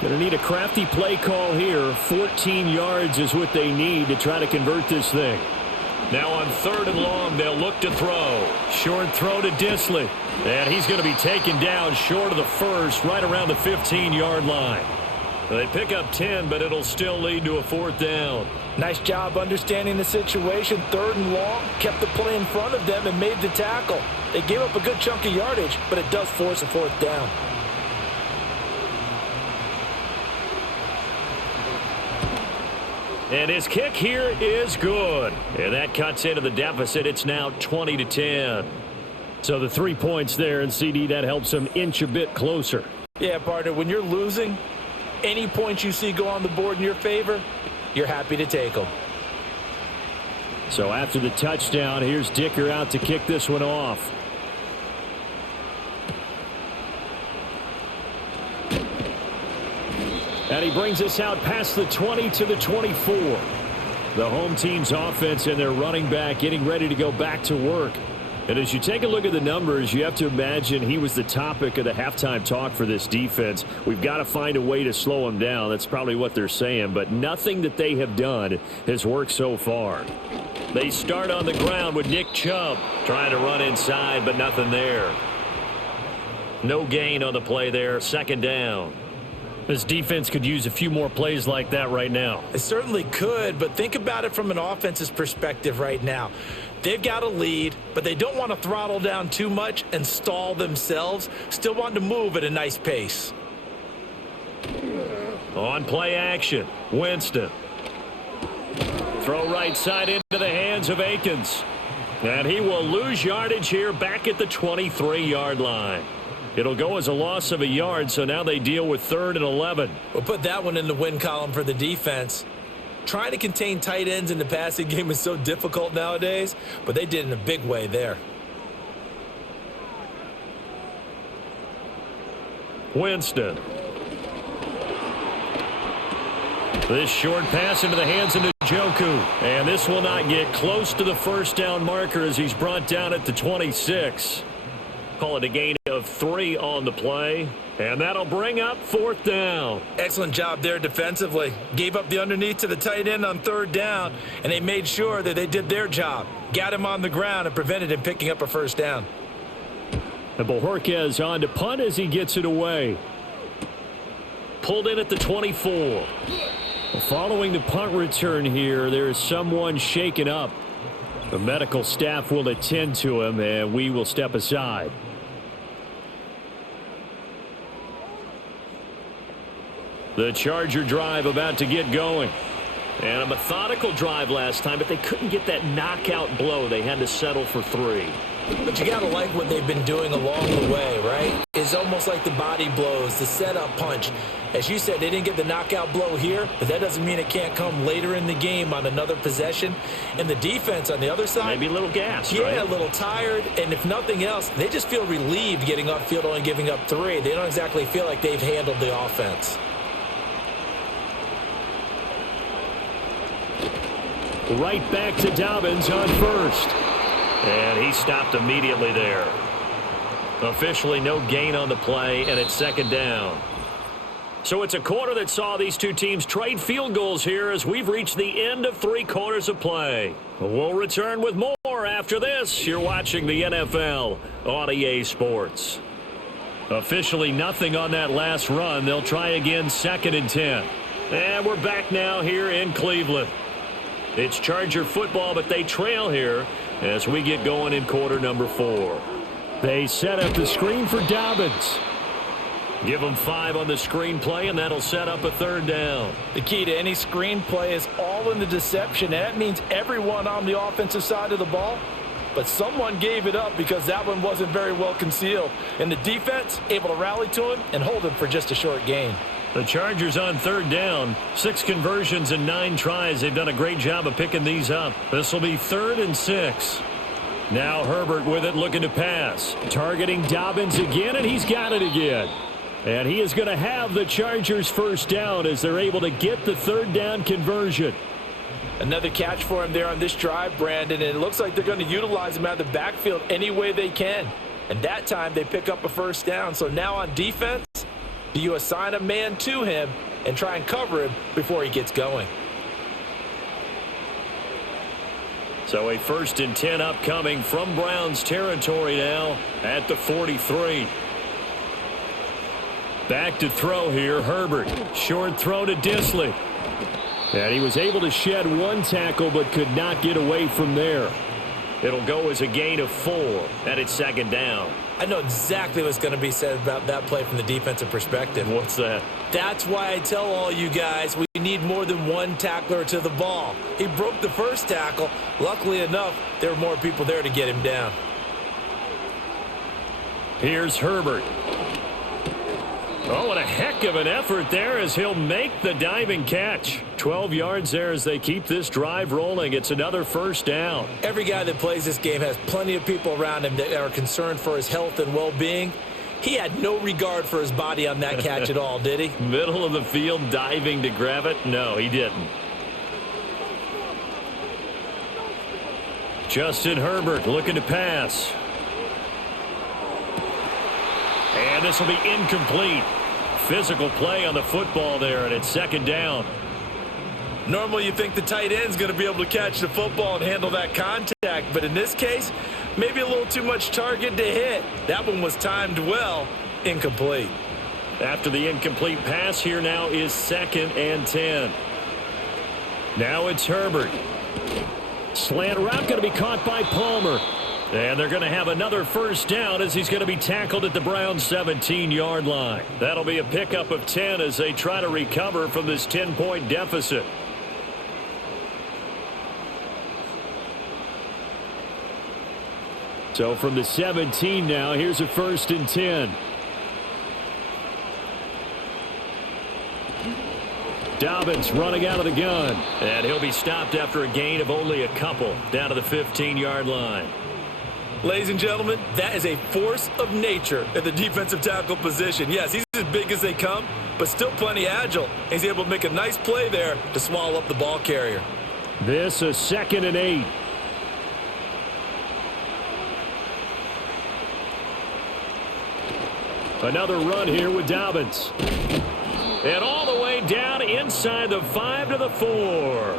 Going to need a crafty play call here. 14 yards is what they need to try to convert this thing. Now on 3rd and long, they'll look to throw. Short throw to Disley. And he's going to be taken down short of the first, right around the 15-yard line. They pick up 10, but it'll still lead to a 4th down. Nice job understanding the situation. 3rd and long, kept the play in front of them and made the tackle. They gave up a good chunk of yardage, but it does force a 4th down. And his kick here is good. And that cuts into the deficit. It's now 20-10. So the 3 points there, and CD, that helps him inch a bit closer. Yeah, partner, when you're losing, any points you see go on the board in your favor, you're happy to take them. So after the touchdown, here's Dicker out to kick this one off. And he brings us out past the 20 to the 24. The home team's offense and their running back getting ready to go back to work. And as you take a look at the numbers, you have to imagine he was the topic of the halftime talk for this defense. We've got to find a way to slow him down. That's probably what they're saying. But nothing that they have done has worked so far. They start on the ground with Nick Chubb trying to run inside, but nothing there. No gain on the play there. 2nd down. This defense could use a few more plays like that right now. It certainly could, but think about it from an offense's perspective right now. They've got a lead, but they don't want to throttle down too much and stall themselves. Still want to move at a nice pace. On play action, Winston. Throw right side into the hands of Akins. And he will lose yardage here back at the 23-yard line. It'll go as a loss of a yard, so now they deal with 3rd and 11. We'll put that one in the win column for the defense. Trying to contain tight ends in the passing game is so difficult nowadays, but they did in a big way there. Winston. This short pass into the hands of Njoku. And this will not get close to the first down marker as he's brought down at the 26. Call it a gain of 3 on the play. And that'll bring up 4th down. Excellent job there defensively. Gave up the underneath to the tight end on 3rd down, and they made sure that they did their job. Got him on the ground and prevented him picking up a first down. And Bojorquez on to punt as he gets it away. Pulled in at the 24. Following the punt return here, there is someone shaken up. The medical staff will attend to him, and we will step aside. The Charger drive about to get going. And a methodical drive last time, but they couldn't get that knockout blow. They had to settle for 3. But you got to like what they've been doing along the way, right? It's almost like the body blows, the setup punch. As you said, they didn't get the knockout blow here, but that doesn't mean it can't come later in the game on another possession. And the defense on the other side, maybe a little gassed, yeah, right? a little tired. And if nothing else, they just feel relieved getting upfield, only giving up 3. They don't exactly feel like they've handled the offense. Right back to Dobbins on first. And he stopped immediately there. Officially no gain on the play, and it's 2nd down. So it's a quarter that saw these two teams trade field goals here as we've reached the end of 3 quarters of play. We'll return with more after this. You're watching the NFL on EA Sports. Officially nothing on that last run. They'll try again 2nd and 10. And we're back now here in Cleveland. It's Charger football, but they trail here as we get going in quarter number 4. They set up the screen for Dobbins. Give them 5 on the screen play, and that'll set up a 3rd down. The key to any screen play is all in the deception. That means everyone on the offensive side of the ball, but someone gave it up because that one wasn't very well concealed. And the defense able to rally to him and hold him for just a short gain. The Chargers on 3rd down, 6 conversions and 9 tries. They've done a great job of picking these up. This will be 3rd and 6. Now Herbert with it, looking to pass. Targeting Dobbins again, and he's got it again. And he is going to have the Chargers first down as they're able to get the 3rd down conversion. Another catch for him there on this drive, Brandon, and it looks like they're going to utilize him out of the backfield any way they can. And that time they pick up a first down. So now on defense, do you assign a man to him and try and cover him before he gets going? So a 1st and 10 upcoming from Browns territory now at the 43. Back to throw here, Herbert. Short throw to Disley. And he was able to shed 1 tackle but could not get away from there. It'll go as a gain of 4, and it's 2nd down. I know exactly what's going to be said about that play from the defensive perspective. What's that? That's why I tell all you guys we need more than 1 tackler to the ball. He broke the first tackle. Luckily enough, there were more people there to get him down. Here's Herbert. Oh, and a heck of an effort there as he'll make the diving catch. 12 yards there as they keep this drive rolling. It's another first down. Every guy that plays this game has plenty of people around him that are concerned for his health and well-being. He had no regard for his body on that catch at all, did he? Middle of the field diving to grab it? No, he didn't. Justin Herbert looking to pass. And this will be incomplete. Physical play on the football there, and it's 2nd down. Normally you think the tight end's going to be able to catch the football and handle that contact, but in this case, maybe a little too much target to hit. That one was timed well, incomplete. After the incomplete pass, here now is 2nd and 10. Now it's Herbert. Slant route going to be caught by Palmer. And they're going to have another first down as he's going to be tackled at the Browns' 17-yard line. That'll be a pickup of 10 as they try to recover from this 10-point deficit. So from the 17 now, here's a 1st and 10. Dobbins running out of the gun. And he'll be stopped after a gain of only a couple down to the 15-yard line. Ladies and gentlemen, that is a force of nature at the defensive tackle position. Yes, he's as big as they come, but still plenty agile. He's able to make a nice play there to swallow up the ball carrier. This is 2nd and 8. Another run here with Dobbins. And all the way down inside the 5 to the 4.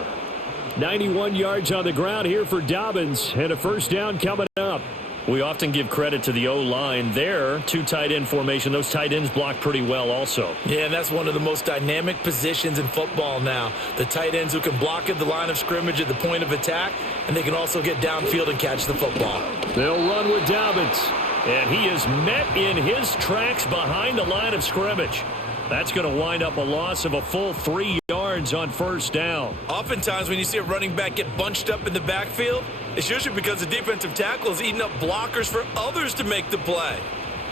91 yards on the ground here for Dobbins, and a first down coming up. We often give credit to the O-line there. 2 tight end formation. Those tight ends block pretty well also. Yeah, and that's one of the most dynamic positions in football now. The tight ends who can block at the line of scrimmage at the point of attack, and they can also get downfield and catch the football. They'll run with Dobbins, and he is met in his tracks behind the line of scrimmage. That's going to wind up a loss of a full 3 yards on first down. Oftentimes when you see a running back get bunched up in the backfield, it's usually because the defensive tackle is eating up blockers for others to make the play.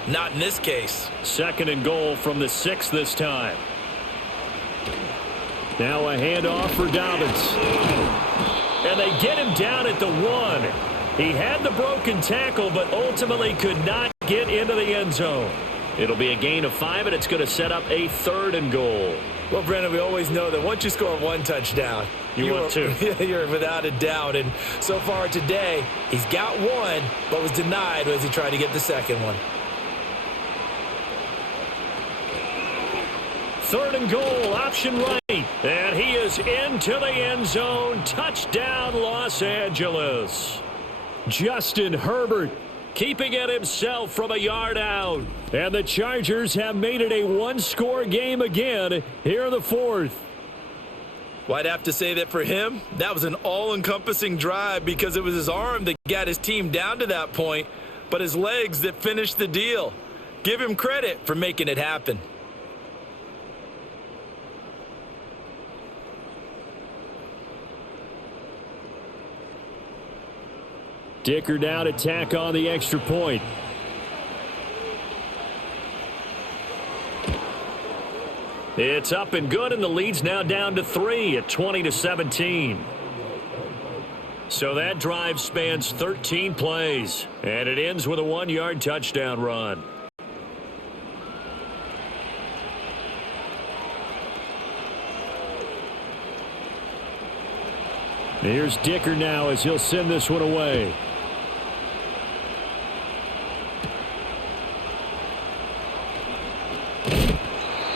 Not in this case. 2nd and goal from the 6 this time. Now a handoff for Dobbins. And they get him down at the 1. He had the broken tackle, but ultimately could not get into the end zone. It'll be a gain of 5, and it's going to set up a 3rd and goal. Well, Brandon, we always know that once you score 1 touchdown, you're without a doubt. And so far today, he's got 1, but was denied as he tried to get the 2nd one. 3rd and goal, option right. And he is into the end zone. Touchdown, Los Angeles. Justin Herbert keeping it himself from a yard out. And the Chargers have made it a 1-score game again here in the 4th. Well, I'd have to say that for him, that was an all-encompassing drive because it was his arm that got his team down to that point, but his legs that finished the deal. Give him credit for making it happen. Dicker down to tack on the extra point. It's up and good, and the lead's now down to 3 at 20-17. So that drive spans 13 plays, and it ends with a 1-yard touchdown run. Here's Dicker now as he'll send this one away.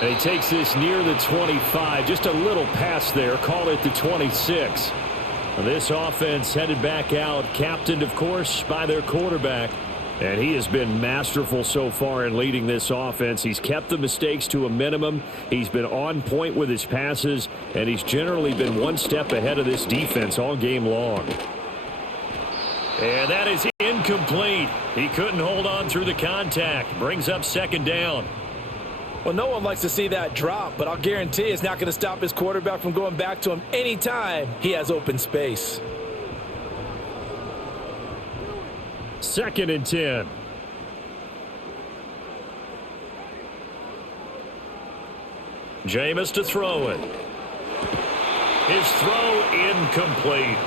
And he takes this near the 25. Just a little pass there. Call it the 26. This offense headed back out. Captained, of course, by their quarterback. And he has been masterful so far in leading this offense. He's kept the mistakes to a minimum. He's been on point with his passes. And he's generally been one step ahead of this defense all game long. And that is incomplete. He couldn't hold on through the contact. Brings up 2nd down. Well, no one likes to see that drop, but I'll guarantee it's not going to stop his quarterback from going back to him anytime he has open space. 2nd and 10. Jameis to throw it. His throw incomplete.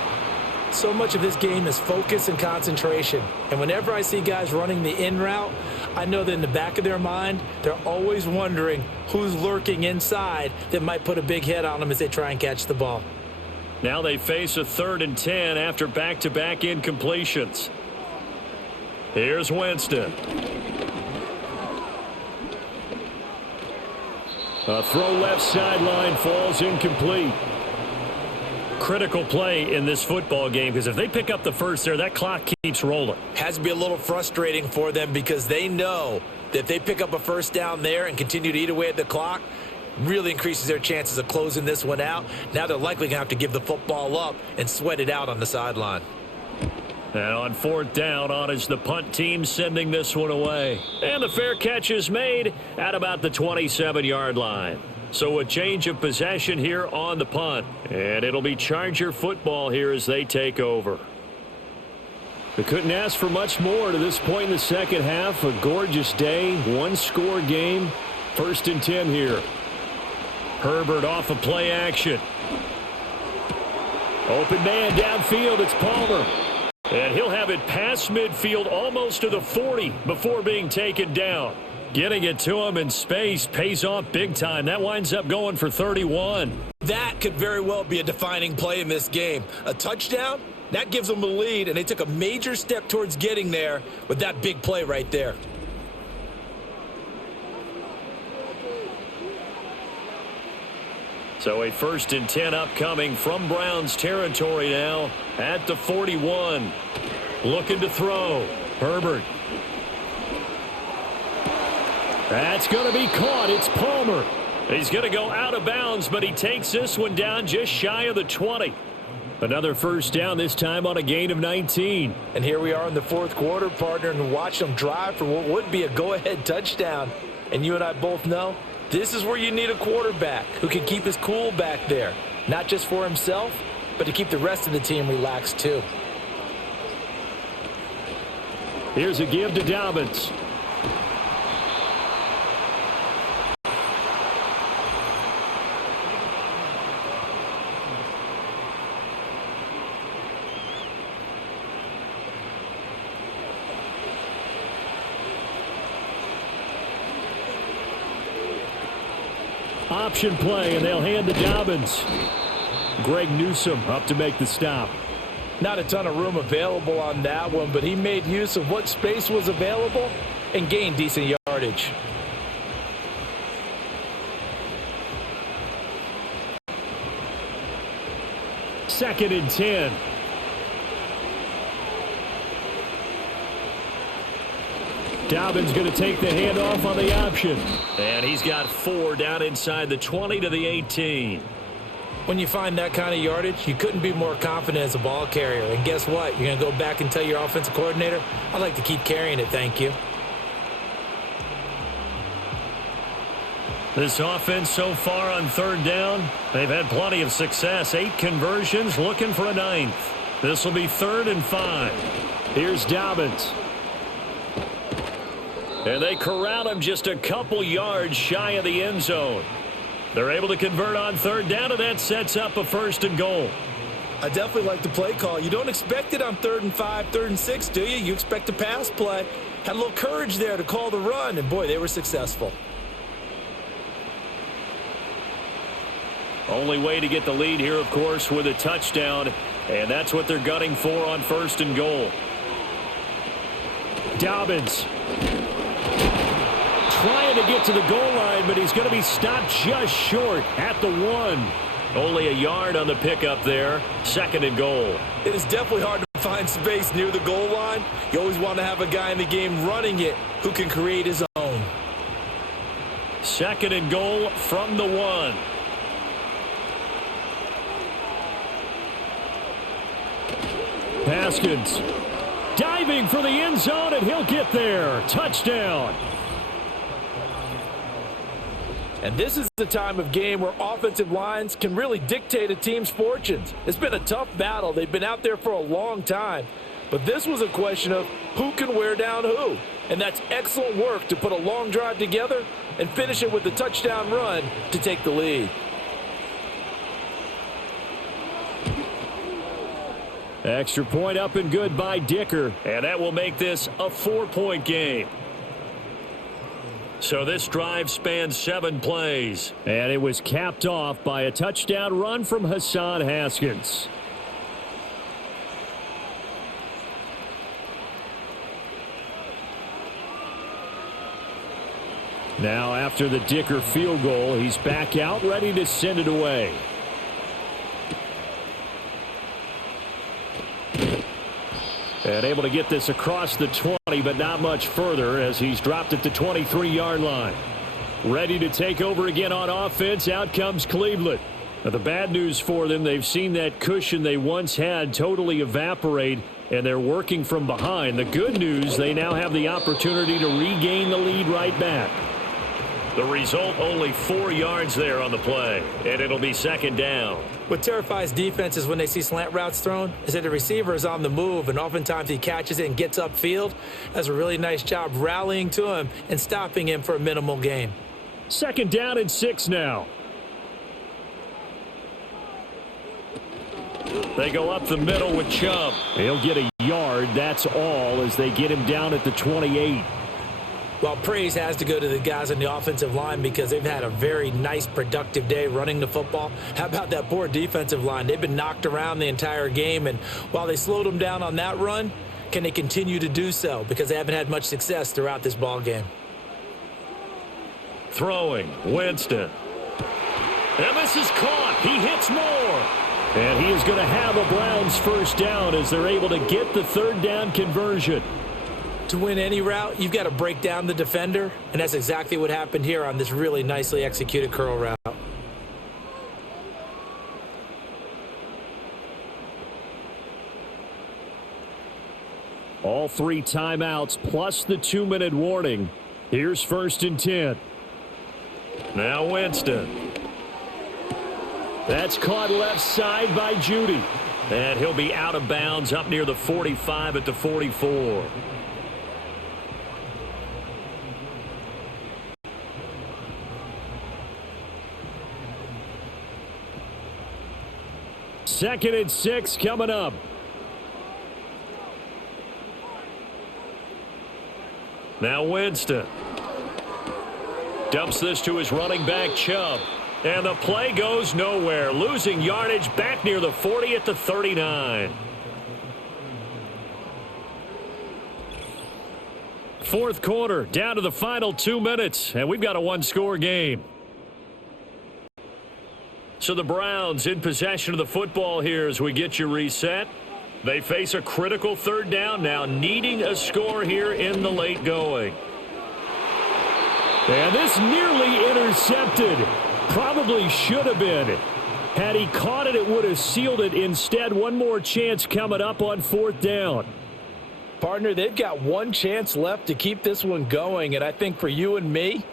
So much of this game is focus and concentration. And whenever I see guys running the in route, I know that in the back of their mind, they're always wondering who's lurking inside that might put a big hit on them as they try and catch the ball. Now they face a 3rd and 10 after back-to-back incompletions. Here's Winston. A throw left sideline falls incomplete. Critical play in this football game, because if they pick up the first there, that clock keeps rolling. Has to be a little frustrating for them because they know that if they pick up a first down there and continue to eat away at the clock, really increases their chances of closing this one out. Now they're likely going to have to give the football up and sweat it out on the sideline. And on fourth down, on is the punt team sending this one away. And the fair catch is made at about the 27-yard line. So a change of possession here on the punt. And it'll be Charger football here as they take over. They couldn't ask for much more to this point in the second half. A gorgeous day, one-score game. 1st and 10 here. Herbert off of play action. Open man downfield, it's Palmer. And he'll have it past midfield almost to the 40 before being taken down. Getting it to him in space pays off big time. That winds up going for 31. That could very well be a defining play in this game. A touchdown, that gives them the lead, and they took a major step towards getting there with that big play right there. So a 1st and 10 upcoming from Browns territory now at the 41. Looking to throw. Herbert. That's going to be caught. It's Palmer. He's going to go out of bounds, but he takes this one down just shy of the 20. Another first down, this time on a gain of 19. And here we are in the fourth quarter, partner, and watch them drive for what would be a go-ahead touchdown. And you and I both know this is where you need a quarterback who can keep his cool back there, not just for himself, but to keep the rest of the team relaxed too. Here's a give to Dobbins. Option play, and they'll hand to Dobbins. Greg Newsome up to make the stop. Not a ton of room available on that one, but he made use of what space was available and gained decent yardage. Second and 10. Dobbins going to take the handoff on the option. And he's got 4 down inside the 20 to the 18. When you find that kind of yardage, you couldn't be more confident as a ball carrier. And guess what? You're going to go back and tell your offensive coordinator, I'd like to keep carrying it, thank you. This offense so far on 3rd down, they've had plenty of success. 8 conversions, looking for a 9th. This will be 3rd and 5. Here's Dobbins. And they corral him just a couple yards shy of the end zone. They're able to convert on 3rd down, and that sets up a 1st and goal. I definitely like the play call. You don't expect it on 3rd and 5, 3rd and 6, do you? You expect a pass play. Had a little courage there to call the run, and boy, they were successful. Only way to get the lead here, of course, with a touchdown, and that's what they're gunning for on 1st and goal. Dobbins trying to get to the goal line, but he's going to be stopped just short at the 1. Only a yard on the pickup there. 2nd and goal. It is definitely hard to find space near the goal line. You always want to have a guy in the game running it who can create his own. 2nd and goal from the 1. Haskins diving for the end zone, and he'll get there. Touchdown. And this is the time of game where offensive lines can really dictate a team's fortunes. It's been a tough battle. They've been out there for a long time. But this was a question of who can wear down who. And that's excellent work to put a long drive together and finish it with a touchdown run to take the lead. Extra point up and good by Dicker. And that will make this a 4-point game. So this drive spans 7 plays. And it was capped off by a touchdown run from Hassan Haskins. Now after the Dicker field goal, he's back out ready to send it away. And able to get this across the 20, but not much further as he's dropped at the 23-yard line. Ready to take over again on offense. Out comes Cleveland. Now, the bad news for them, they've seen that cushion they once had totally evaporate, and they're working from behind. The good news, they now have the opportunity to regain the lead right back. The result, only 4 yards there on the play, and it'll be second down. What terrifies defenses when they see slant routes thrown is that the receiver is on the move, and oftentimes he catches it and gets upfield. Does a really nice job rallying to him and stopping him for a minimal gain. Second down and 6 now. They go up the middle with Chubb. He'll get a yard, that's all, as they get him down at the 28. Well, praise has to go to the guys on the offensive line because they've had a very nice, productive day running the football. How about that poor defensive line? They've been knocked around the entire game, and while they slowed them down on that run, can they continue to do so? Because they haven't had much success throughout this ball game. Throwing, Winston. And this is caught. He hits more. And he is going to have a Browns first down as they're able to get the third down conversion. To win any route, you've got to break down the defender, and that's exactly what happened here on this really nicely executed curl route. All 3 timeouts plus the 2-minute warning. Here's 1st and 10. Now Winston. That's caught left side by Judy. And he'll be out of bounds up near the 45 at the 44. Second and 6 coming up. Now Winston. Dumps this to his running back, Chubb. And the play goes nowhere. Losing yardage back near the 40 at the 39. Fourth quarter, down to the final 2 minutes, and we've got a 1-score game. So the Browns in possession of the football here as we get you reset. They face a critical third down now, needing a score here in the late going. And this nearly intercepted. Probably should have been. Had he caught it, it would have sealed it. Instead, one more chance coming up on 4th down. Partner, they've got one chance left to keep this one going, and I think for you and me,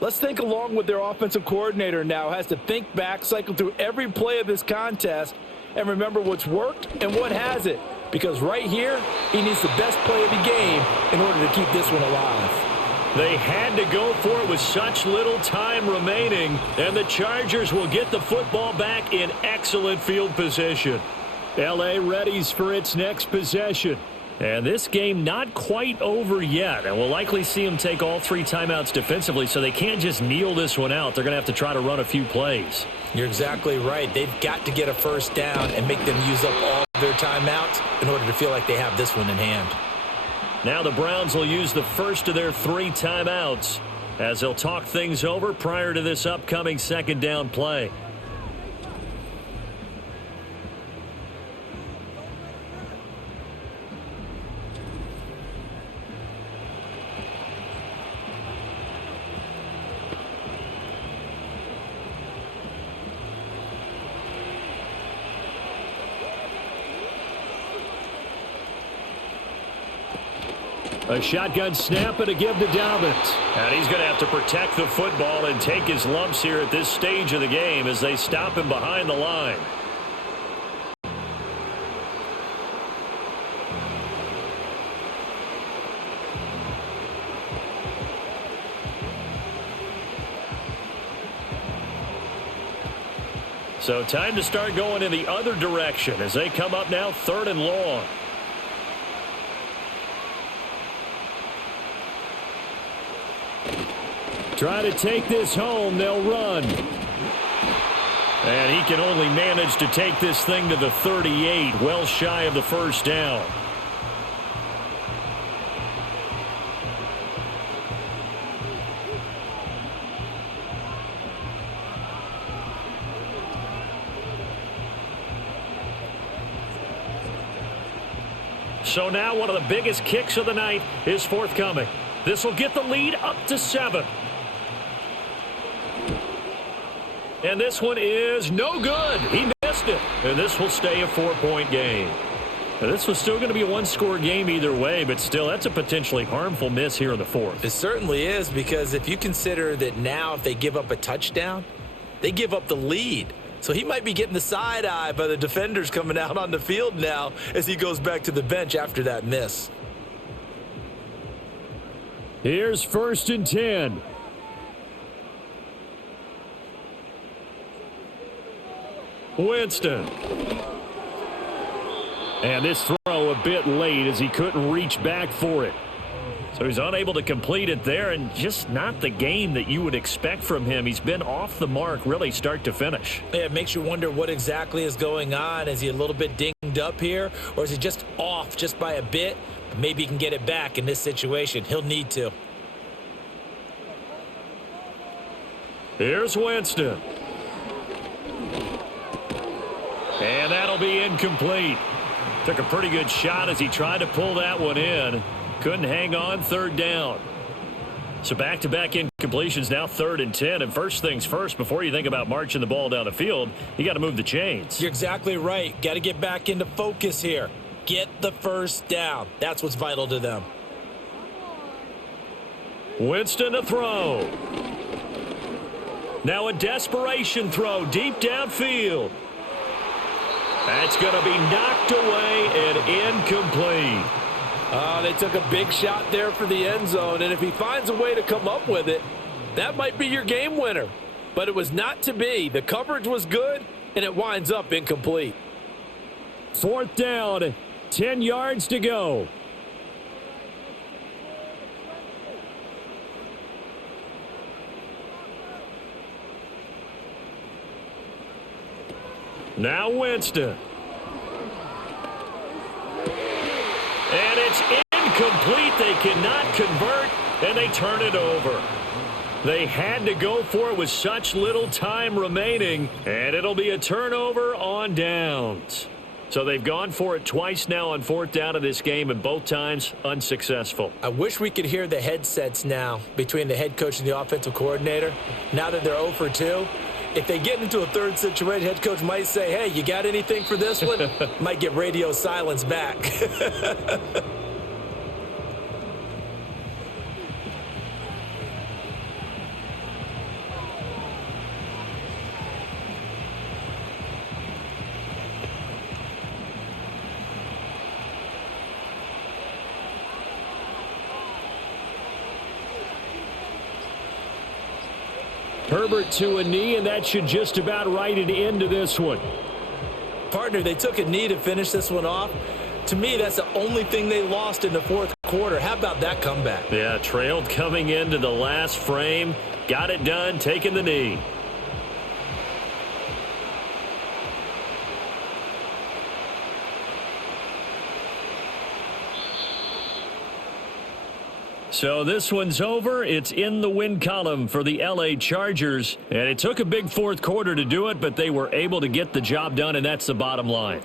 let's think along with their offensive coordinator now. Has to think back, cycle through every play of this contest, and remember what's worked and what hasn't. Because right here, he needs the best play of the game in order to keep this one alive. They had to go for it with such little time remaining, and the Chargers will get the football back in excellent field position. L.A. readies for its next possession. And this game not quite over yet, and we'll likely see them take all 3 timeouts defensively, so they can't just kneel this one out. They're going to have to try to run a few plays. You're exactly right. They've got to get a first down and make them use up all their timeouts in order to feel like they have this one in hand. Now the Browns will use the first of their 3 timeouts as they'll talk things over prior to this upcoming second down play. A shotgun snap and a give to Dobbins. And he's going to have to protect the football and take his lumps here at this stage of the game as they stop him behind the line. So time to start going in the other direction as they come up now 3rd and long. Try to take this home. They'll run. And he can only manage to take this thing to the 38, well shy of the first down. So now one of the biggest kicks of the night is forthcoming. This will get the lead up to 7. And this one is no good. He missed it. And this will stay a 4-point game. Now, this was still going to be a one-score game either way, but still, that's a potentially harmful miss here in the 4th. It certainly is, because if you consider that now if they give up a touchdown, they give up the lead. So he might be getting the side eye by the defenders coming out on the field now as he goes back to the bench after that miss. Here's 1st and 10. Winston. And this throw a bit late as he couldn't reach back for it. So he's unable to complete it there, and just not the game that you would expect from him. He's been off the mark really start to finish. Yeah, it makes you wonder what exactly is going on. Is he a little bit dinged up here, or is he just off just by a bit? Maybe he can get it back in this situation. He'll need to. Here's Winston. And that'll be incomplete. Took a pretty good shot as he tried to pull that one in. Couldn't hang on, 3rd down. So back-to-back incompletions, now 3rd and 10. And first things first, before you think about marching the ball down the field, you got to move the chains. You're exactly right. Got to get back into focus here. Get the 1st down. That's what's vital to them. Winston to throw. Now a desperation throw deep downfield. That's going to be knocked away and incomplete. They took a big shot there for the end zone, and if he finds a way to come up with it, that might be your game winner. But it was not to be. The coverage was good, and it winds up incomplete. 4th down, 10 yards to go. Now Winston. And it's incomplete. They cannot convert, and they turn it over. They had to go for it with such little time remaining, and it'll be a turnover on downs. So they've gone for it twice now on 4th down of this game, and both times unsuccessful. I wish we could hear the headsets now between the head coach and the offensive coordinator. Now that they're 0 for 2, if they get into a 3rd situation, head coach might say, hey, you got anything for this one? Might get radio silence back. Herbert to a knee, and that should just about write it into this one. Partner, they took a knee to finish this one off. To me, that's the only thing they lost in the 4th quarter. How about that comeback? Yeah, trailed coming into the last frame. Got it done, taking the knee. So this one's over. It's in the win column for the LA Chargers. And it took a big 4th quarter to do it, but they were able to get the job done, and that's the bottom line.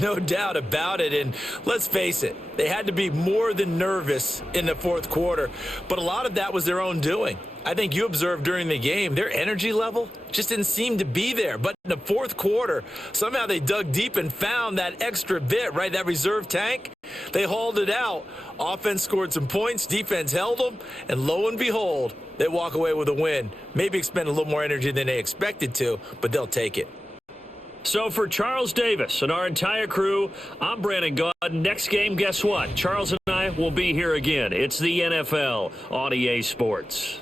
No doubt about it. And let's face it, they had to be more than nervous in the 4th quarter. But a lot of that was their own doing. I think you observed during the game, their energy level just didn't seem to be there. But in the 4th quarter, somehow they dug deep and found that extra bit, right, that reserve tank. They hauled it out. Offense scored some points. Defense held them. And lo and behold, they walk away with a win. Maybe expend a little more energy than they expected to, but they'll take it. So for Charles Davis and our entire crew, I'm Brandon Gaudin. Next game, guess what? Charles and I will be here again. It's the NFL on EA Sports.